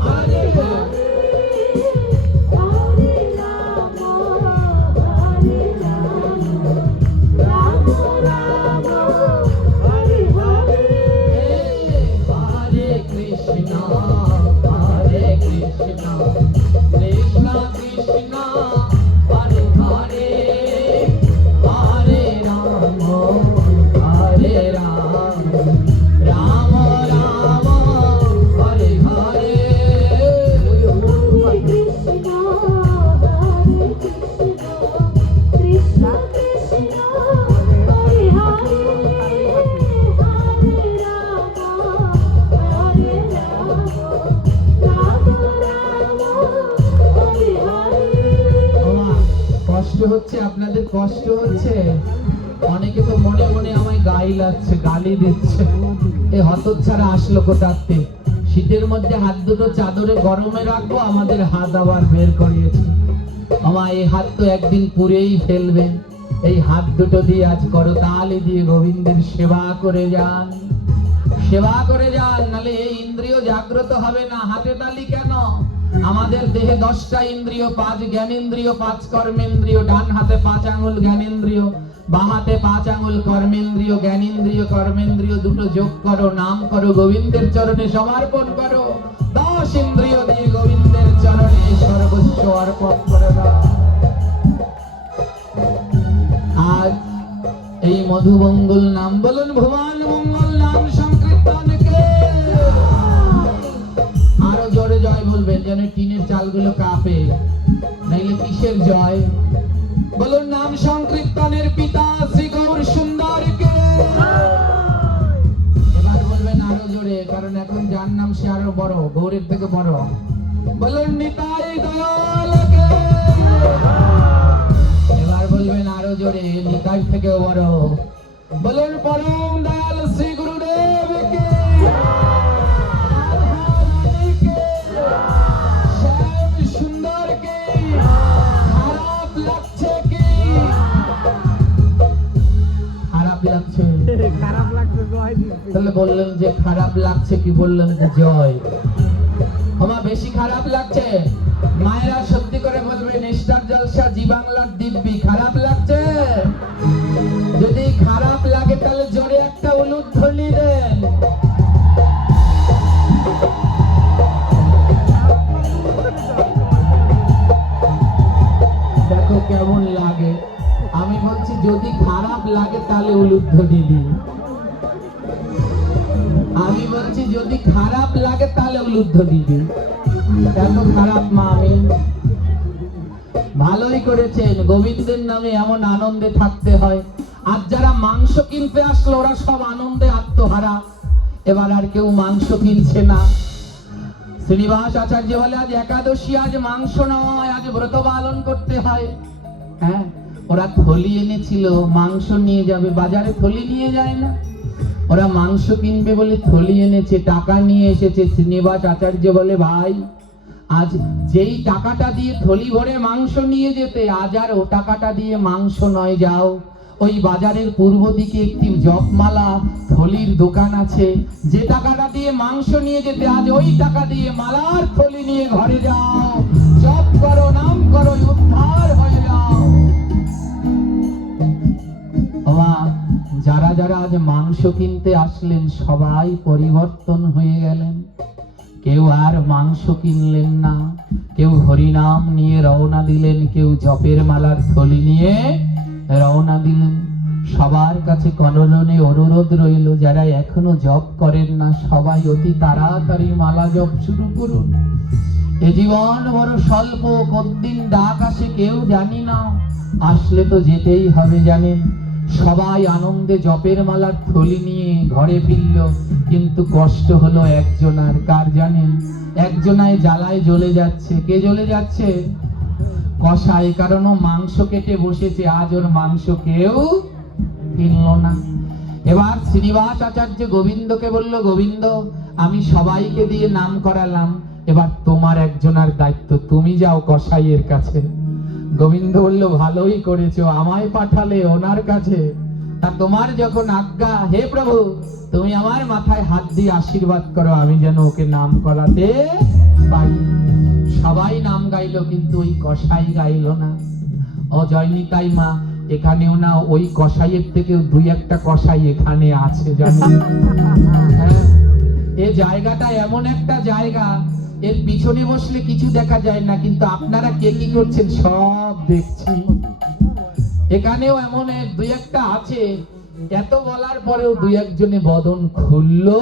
হরে হরে হরে রাম হরে রাম রাম রাম হরে হরে হরে কৃষ্ণ হরে কৃষ্ণ কৃষ্ণ কৃষ্ণ হরে হরে হরে রাম হরে রাম রাম রাম হরে হরে। হরে কৃষ্ণ হরে কৃষ্ণ কৃষ্ণ কৃষ্ণ হরে হরে হরে রাম হরে রাম রাম রাম হরে হরে। ওমা, কষ্ট হচ্ছে আপনাদের? কষ্ট হচ্ছে? অনেকে তো মনে মনে আমায় গাই লাগছে, গালি দিচ্ছে, এ হতচ্ছাড়া আসলো কোথাতে? শীতের মধ্যে হাত দুটো চাদরে গরমে রাখবো, আমাদের হাত আবার বের করিয়েছে। আমার এই হাত তো একদিন পুড়েই ফেলবে। এই হাত দুটো দিয়ে আজ করতালি দিয়ে গোবিন্দের সেবা করে যান, সেবা করে যান, নালে এই ইন্দ্রিয় জাগ্রত হবে না। হাতে তালি কেন? আমাদের দেহে 10টা ইন্দ্রিয়, 5 জ্ঞানেন্দ্রিয়, 5 কর্মেন্দ্রিয়। ডান হাতে 5 আঙ্গুল জ্ঞানেন্দ্রিয়, বাঁ হাতে 5 আঙ্গুল কর্মেন্দ্রিয়। জ্ঞানেন্দ্রিয় কর্মেন্দ্রিয় দুটো যোগ করো, নাম করো, গোবিন্দের চরণে সমর্পণ করো। 10 ইন্দ্রিয় দিয়ে গোবিন্দের চরণে সর্বোচ্চ অর্পণ করে দাও। আজ এই মধুমঙ্গল নাম বলুন, ভুবন মঙ্গল নাম সংকীর্তনকে আরো জোরে জয় বলবেন, যেন টিনের চালগুলো কাঁপে, নাইলে কিসের জয়? বলুন নাম সংকীর্তনের পিতা শ্রী গৌর সুন্দরকে। এবার বলবেন আরো জোরে, কারণ এখন যার নাম সে আরো বড়, গৌরের থেকে বড়। বলুন নিতাই দয়ালকে। এবার বলবেন আরো জোরে, নিতাই থেকে বড়। বলুন পরম দয়াল শ্রী গুরুদেবকে। শ্যাম সুন্দরকে। খারাপ লাগছে কি? খারাপ লাগছে? খারাপ লাগছে জয় দিচ্ছি। তাহলে বললেন যে খারাপ লাগছে কি, বললেন যে জয়। আমার বেশি খারাপ লাগছে? মায়েরা সত্যি করে বলবেন, স্টার জলসা জি বাংলার দিব্যি। খারাপ লাগছে? যদি খারাপ লাগে তাহলে জোরে একটা উলুধ্বনি দেন। দেখো কেমন লাগে। আমি বলছি যদি খারাপ লাগে তাহলে উলুধ্বনি দিন। আমি বলছি যদি খারাপ লাগে তাহলে উলুধ্বনি দিন। এত খারাপ মা আমি? ভালোই করেছেন, গোবিন্দের নামে এমন আনন্দে থাকতে হয়। আর যারা মাংস কিনতে আসলো ওরা সব আনন্দে আত্মহারা। এবার আর কেউ মাংস কিনছে না। শ্রীনিবাস আচার্য বলে আজ একাদশী, আজ মাংস নয়, আজ ব্রত পালন করতে হয়। হ্যাঁ, ওরা থলি এনেছিল, মাংস নিয়ে যাবে, বাজারে থলি নিয়ে যায় না। ওরা মাংস কিনবে বলে থলি এনেছে, টাকা নিয়ে এসেছে। শ্রীনিবাস আচার্য বলে ভাই, আজ যেই টাকাটা দিয়ে থলি ভরে মাংস নিয়ে যেতে, আজ আর ও টাকাটা দিয়ে মাংস নয়, যাও ওই বাজারের পূর্ব দিকে একটি জপমালা থলির দোকান আছে। যে টাকাটা দিয়ে মাংস নিয়ে যেতে, আজ ওই টাকা দিয়ে মালার থলি নিয়ে ঘরে যাও, জপ করো, নাম করো, উদ্ধার হয়ে যাও। বাবা, যারা যারা আজ মাংস কিনতে আসলেন সবাই পরিবর্তন হয়ে গেলেন। কেউ আর মাংস কিনলেন না, কেউ হরিনাম নিয়ে রওনা দিলেন, কেউ জপের মালার থলি নিয়ে রওনা দিলেন। সবার কাছে করজনে অনুরোধ রইল, যারা এখনো জপ করেন না সবাই অতি তাড়াতাড়ি মালা জপ শুরু করুন। এ জীবন বড় স্বল্প, কতদিন ডাক আসে কেউ জানি না, আসলে তো যেতেই হবে জানেন। সবাই আনন্দে জপের মালার থলি নিয়ে ঘরে ফিরল, কিন্তু কষ্ট হলো একজনার। কার জানেন? একজনায় জ্বালায় জ্বলে যাচ্ছে। কে জ্বলে যাচ্ছে? কসাই। কারণ ও মাংস কেটে বসেছে, আজ ওর মাংস কেউ কিনলো না। এবার শ্রীনিবাস আচার্য গোবিন্দকে বলল, গোবিন্দ, আমি সবাইকে দিয়ে নাম করালাম, এবার তোমার একজনার দায়িত্ব, তুমি যাও কসাইয়ের কাছে। গোবিন্দ বলল, ভালোই করেছো, আমায় পাঠালে ওনার কাছে। তা তোমার যখন আজ্ঞা, হে প্রভু, তুমি আমার মাথায় হাত দিয়ে আশীর্বাদ করো, আমি যেন ওকে নাম করাতে পারি। সবাই নাম গাইলো, কিন্তু ওই কসাই গাইলো না। ও জয়নিতাই মা, এখানেও না ওই কসাইয়ের থেকেও দুই একটা কসাই এখানে আছে জানেন। হ্যাঁ, এই জায়গাটা এমন একটা জায়গা, এর পিছনে বসলে কিছু দেখা যায় না, কিন্তু আপনারা কে কি করছেন সব দেখছি। এখানেও এমন দুই একটা আছে, এত বলার পরেও দুই একজনে বদন খুললো।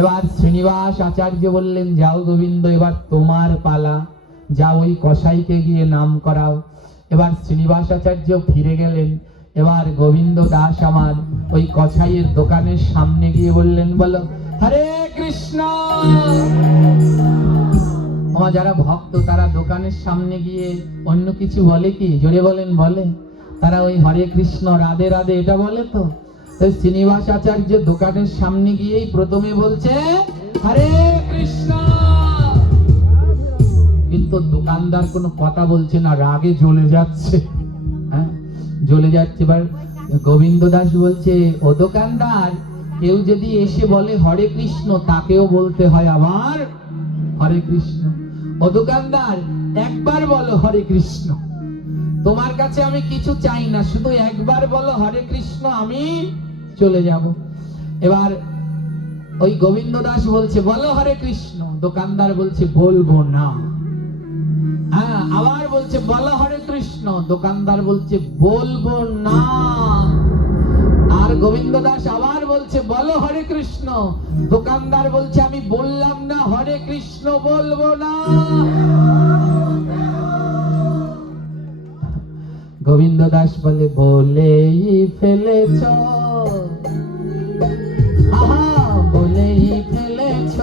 এবার শ্রীনিবাস আচার্য বললেন, যাও গোবিন্দ, এবার তোমার পালা, যাও ওই কসাইকে গিয়ে নাম করাও। এবার শ্রীনিবাস আচার্য ফিরে গেলেন। এবার গোবিন্দ দাস আমার ওই কসাইয়ের দোকানের সামনে গিয়ে বললেন, বলো হরে কৃষ্ণ। আমার যারা ভক্ত তারা দোকানের সামনে গিয়ে অন্য কিছু বলে কি? জোরে বলেন, বলে? তারা ওই হরে কৃষ্ণ, রাধে রাধে এটা বলে তো। শ্রীনিবাস আচার্য দোকানের সামনে গিয়েই প্রথমে বলছে হরে কৃষ্ণ, কিন্তু দোকানদার কোনো কথা বলছে না, রাগে জ্বলে যাচ্ছে। হ্যাঁ, জ্বলে যাচ্ছে। এবার গোবিন্দ দাস বলছে, ও দোকানদার, কেউ যদি এসে বলে হরে কৃষ্ণ, তাকেও বলতে হয় আবার হরে কৃষ্ণ। ও দোকানদার, একবার বলো হরে কৃষ্ণ, তোমার কাছে আমি কিছু চাই না, শুধু একবার বলো হরে কৃষ্ণ, আমি চলে যাব। এবার ওই গোবিন্দ দাস বলছে, বলো হরে কৃষ্ণ। দোকানদার বলছে, বলবো না। হ্যাঁ, আবার বলছে, বলো হরে কৃষ্ণ। দোকানদার বলছে, বলবো না। আর গোবিন্দ দাস আবার বলছে, বলো হরে কৃষ্ণ। দোকানদার বলছে, আমি বললাম না হরে কৃষ্ণ বলবো না। গোবিন্দ দাস বলে, বলেই ফেলেছ, আহা বলেই ফেলেছ,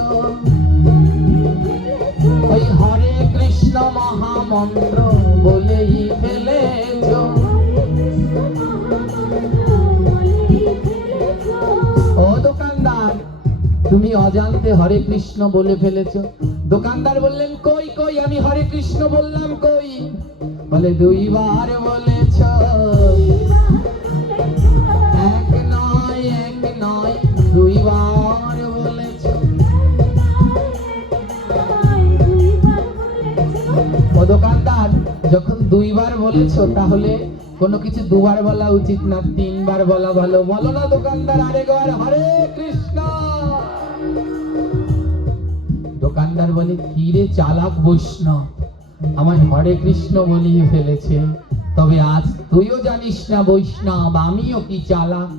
ওই হরে কৃষ্ণ মহামন্ত্র বলেই ফেলেছ। ও দোকানদার, তুমি অজান্তে হরে কৃষ্ণ বলে ফেলেছ। দোকানদার বললেন, কই কই, আমি হরে কৃষ্ণ বললাম কই? বলে, দুইবার বলেছ, এক নয় দুইবার বলেছ। ও দোকানদার, যখন দুইবার বলেছ তাহলে কোনো কিছু দুবার বলা উচিত না, তিনবার বলা ভালো। বলো না দোকানদার, আরেকবার হরে কৃষ্ণ। দোকানদার বলে, কি রে চালাক বৈষ্ণব, আমার হরে কৃষ্ণ বলিয়ে ফেলেছে, তবে আজ তুইও জানিস না বৈষ্ণব আমিও কি চালাক।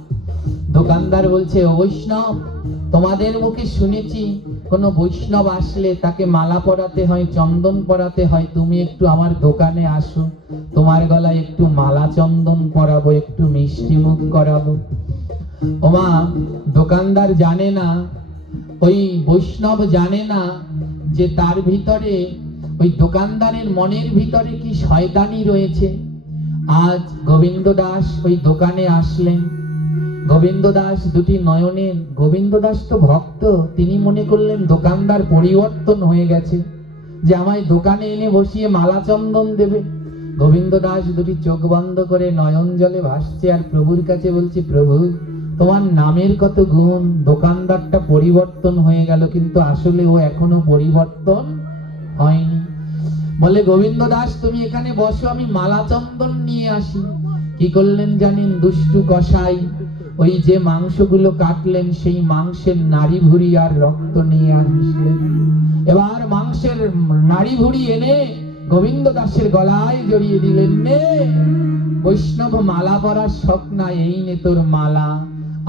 দোকানদার বলছে, ও বৈষ্ণব, তোমাদের মুখে শুনেছি কোনো বৈষ্ণব আসলে তাকে মালা পরাতে হয়, চন্দন পরাতে হয়। তুমি একটু আমার দোকানে আসো, তোমার গলায় একটু মালা চন্দন পরাবো, একটু মিষ্টি মুখ করাবো। ওমা, দোকানদার জানে না, ওই বৈষ্ণব জানে না যে তার ভিতরে, ওই দোকানদারের মনের ভিতরে কি শয়তানি রয়েছে। আজ গোবিন্দ দাস ওই দোকানে আসলেন। গোবিন্দ দাস দুটি নয়নে, গোবিন্দ দাস তো ভক্ত, তিনি মনে করলেন দোকানদার পরিবর্তন হয়ে গেছে, যে আমায় দোকানে এনে বসিয়ে মালা চন্দন দেবে। গোবিন্দ দাস দুটি চোখ বন্ধ করে নয়ন জলে ভাসছে আর প্রভুর কাছে বলছে, প্রভু তোমার নামের কত গুণ। দোকানদারটা পরিবর্তন হয়ে গেল, কিন্তু আসলে ও এখনো পরিবর্তন হয়নি। বলে, গোবিন্দ দাস তুমি এখানে বসো, আমি মালা চন্দন নিয়ে আসি। কি করলেন জানেন? দুষ্টু কসাই ওই যে মাংসগুলো কাটলেন, সেই মাংসের নাড়ি ভুড়ি আর রক্ত নিয়ে আসলেন। এবার মাংসের নাড়ি ভুড়ি এনে গোবিন্দ দাসের গলায় জড়িয়ে দিলেন। নে বৈষ্ণব মালা পরার শখ না, এই নে তোর মালা।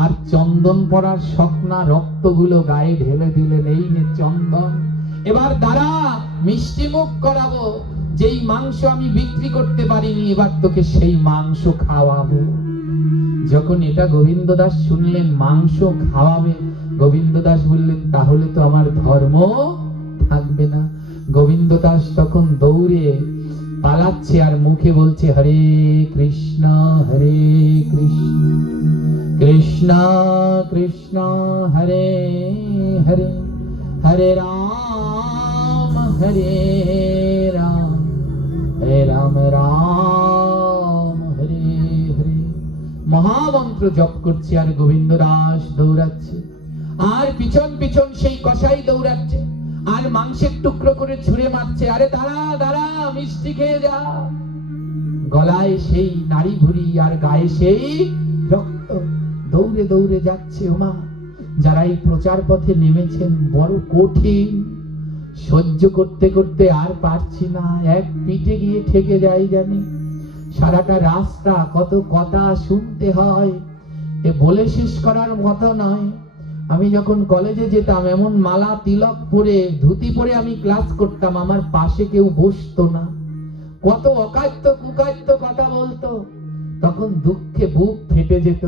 আর চন্দন পরার শখ না, রক্তগুলো গায়ে ঢেলে দিলেন, এই নে চন্দন। এবার দাঁড়া, মিষ্টি মুখ করাবো। যেই মাংস আমি বিক্রি করতে পারিনি, এবার তোকে সেই মাংস খাওয়াবো। যখন এটা গোবিন্দ দাস শুনলেন মাংস খাওয়াবে, গোবিন্দ দাস বললেন, তাহলে তো আমার ধর্ম থাকবে না। গোবিন্দ দাস তখন দৌড়ে পালাচ্ছে আর মুখে বলছে, হরে কৃষ্ণ কৃষ্ণ কৃষ্ণ কৃষ্ণ হরে হরে, হরে রাম রাম হরে রাম রাম হরে হরে। মহামন্ত্র জপ করছে আর গোবিন্দ দাস দৌড়াচ্ছে, আর পিছন পিছন সেই কসাই দৌড়াচ্ছে, আর মাংসের টুকরো করে ছুঁড়ে মারছে। আরে দাঁড়া দাঁড়া, মিষ্টি খেয়ে যা। গলায় সেই নাড়ি ভুড়ি আর গায়ে সেই রক্ত, দৌড়ে দৌড়ে যাচ্ছে। ওমা, যারা এই প্রচার পথে নেমেছেন বড় কঠিন, সহ্য করতে করতে আর পারছি না, এক পিঠে গিয়ে ঠেকে যাই জানি। সারাটা রাস্তা কত কথা শুনতে হয়, এ বলে শেষ করার মতো নয়। আমি যখন কলেজে যেতাম, এমন মালা তিলক পরে ধুতি পরে আমি ক্লাস করতাম, আমার পাশে কেউ বসতো না। কত অকাত্য কুকাত্য কথা বলতো, তখন দুঃখে বুক ফেটে যেত।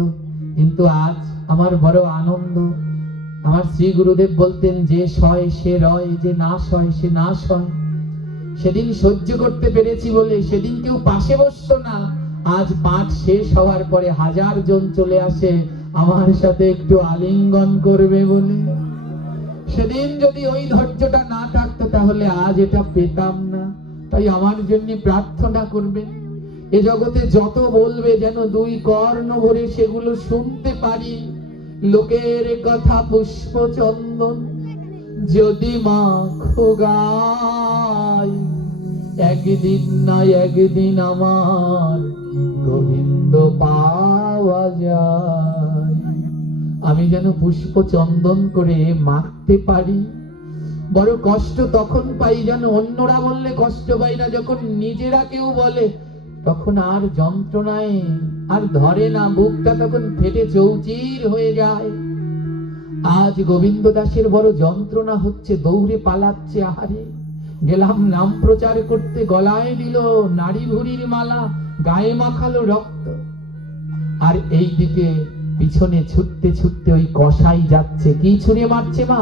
কিন্তু আজ আমার বড় আনন্দ। আমার শ্রী গুরুদেব বলতেন, যে সয় সে রয়, যে না সয় সে না সয়। সেদিন সহ্য করতে পেরেছি বলে সেদিন কেউ পাশে বসতো না। আজ পাঠ শেষ হওয়ার পরে 1000 জন চলে আসে আমার সাথে একটু আলিঙ্গন করবে বলে। সেদিন যদি ওই ধৈর্যটা না থাকতো, তাহলে আজ এটা পেতাম না। তাই আমার জন্য প্রার্থনা করবেন, এ জগতে যত বলবে যেন 2 কর্ণ ভরে সেগুলো শুনতে পারি। লোকের কথা পুষ্প চন্দন যদি মাখো গায়, একদিন না একদিন আমার গোবিন্দ পাওয়া যায়। আমি যেন পুষ্প চন্দন করে মাখতে পারি। বড় কষ্ট তখন পাই, যেন অন্যরা বললে কষ্ট পাই না, যখন নিজেরা কেউ বলে তখন আর যন্ত্রণায় আর ধরে না, বুকটা তখন ফেটে চৌচির হয়ে যায়। আজ গোবিন্দ দাসের বড় যন্ত্রণা হচ্ছে, দৌড়ে পালাচ্ছে। আহারে, গেলাম নাম প্রচার করতে, গলায় দিল নাড়ি ভুড়ির মালা, গায়ে মাখালো রক্ত। আর এই দিকে পিছনে ছুটতে ছুটতে ওই কসাই যাচ্ছে। কি ছুঁড়ে মারছে মা?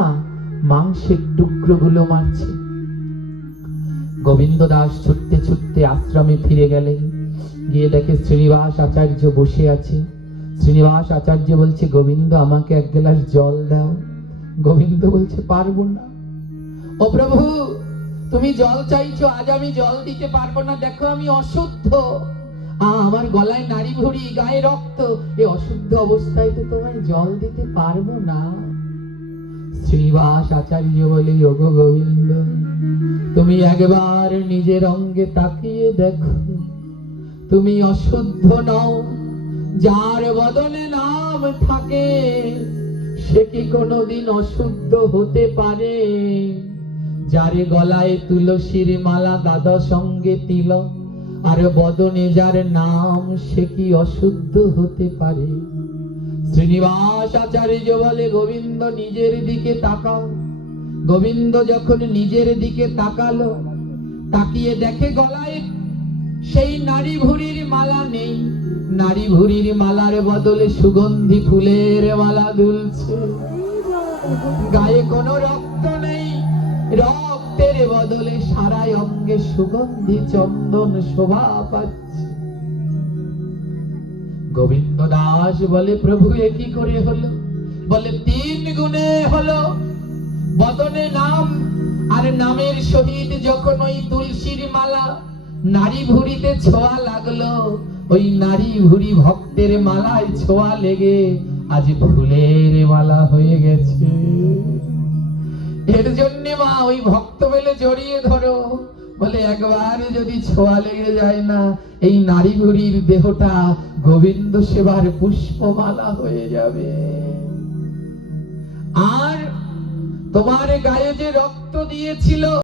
মাংসের টুকরো গুলো মারছে। গোবিন্দ দাস ছুটতে ছুটতে আশ্রমে ফিরে গেলেন। গিয়ে দেখে শ্রীনিবাস আচার্য বসে আছে। শ্রীনিবাস আচার্য বলছে, গোবিন্দ আমাকে 1 গ্লাস জল দাও। গোবিন্দ বলছে, পারবো না। ও প্রভু, তুমি জল চাইছো, আজ আমি জল দিতে পারবো না। দেখো আমি অশুদ্ধ, আমার গলায় নাড়ি ভুড়ি, গায়ে রক্ত, এই অশুদ্ধ অবস্থায় তো তোমায় জল দিতে পারবো না। শ্রীনিবাস আচার্য বলে, ওগো গোবিন্দ, তুমি একবার নিজের অঙ্গে তাকিয়ে দেখো, তুমি অশুদ্ধ নও। যার বদনে নাম থাকে সে কি কোনোদিন অশুদ্ধ হতে পারে? যার গলায় তুলসীর মালা, দাদা সঙ্গে তিলক, আর বদনে যার নাম, সে কি অশুদ্ধ হতে পারে? শ্রীনিবাস আচার্য বলে, গোবিন্দ নিজের দিকে তাকাও। গোবিন্দ যখন নিজের দিকে তাকালো, তাকিয়ে দেখে গলায় সেই নাড়ি ভুড়ির মালা নেই। নাড়ি ভুড়ির মালার বদলে সুগন্ধি ফুলের মালা দুলছে। গায়ে কোনো রক্ত নেই, রক্তের বদলে সারা অঙ্গে সুগন্ধি চন্দন শোভা পাচ্ছে। গোবিন্দ দাস বলে, প্রভু এ কি করে হলো? বলে, 3 গুণে হলো। বদনে নাম, আর নামের সহিত যখন ওই তুলসীর মালা, নারী ভুঁড়িতে ছোঁয়া লাগলো, ওই নারী ভুঁড়ি ভক্তের মালায় ছোঁয়া লেগে আজ ফুলের মালা হয়ে গেছে। এর জন্য মা ওই ভক্ত বেলে জড়িয়ে ধরো, বলে একবার যদি ছোঁয়া লেগে যায় না, এই নারী ভুঁড়ির দেহটা গোবিন্দ সেবার পুষ্পমালা হয়ে যাবে। আর তোমার গায়ে যে রক্ত দিয়েছিল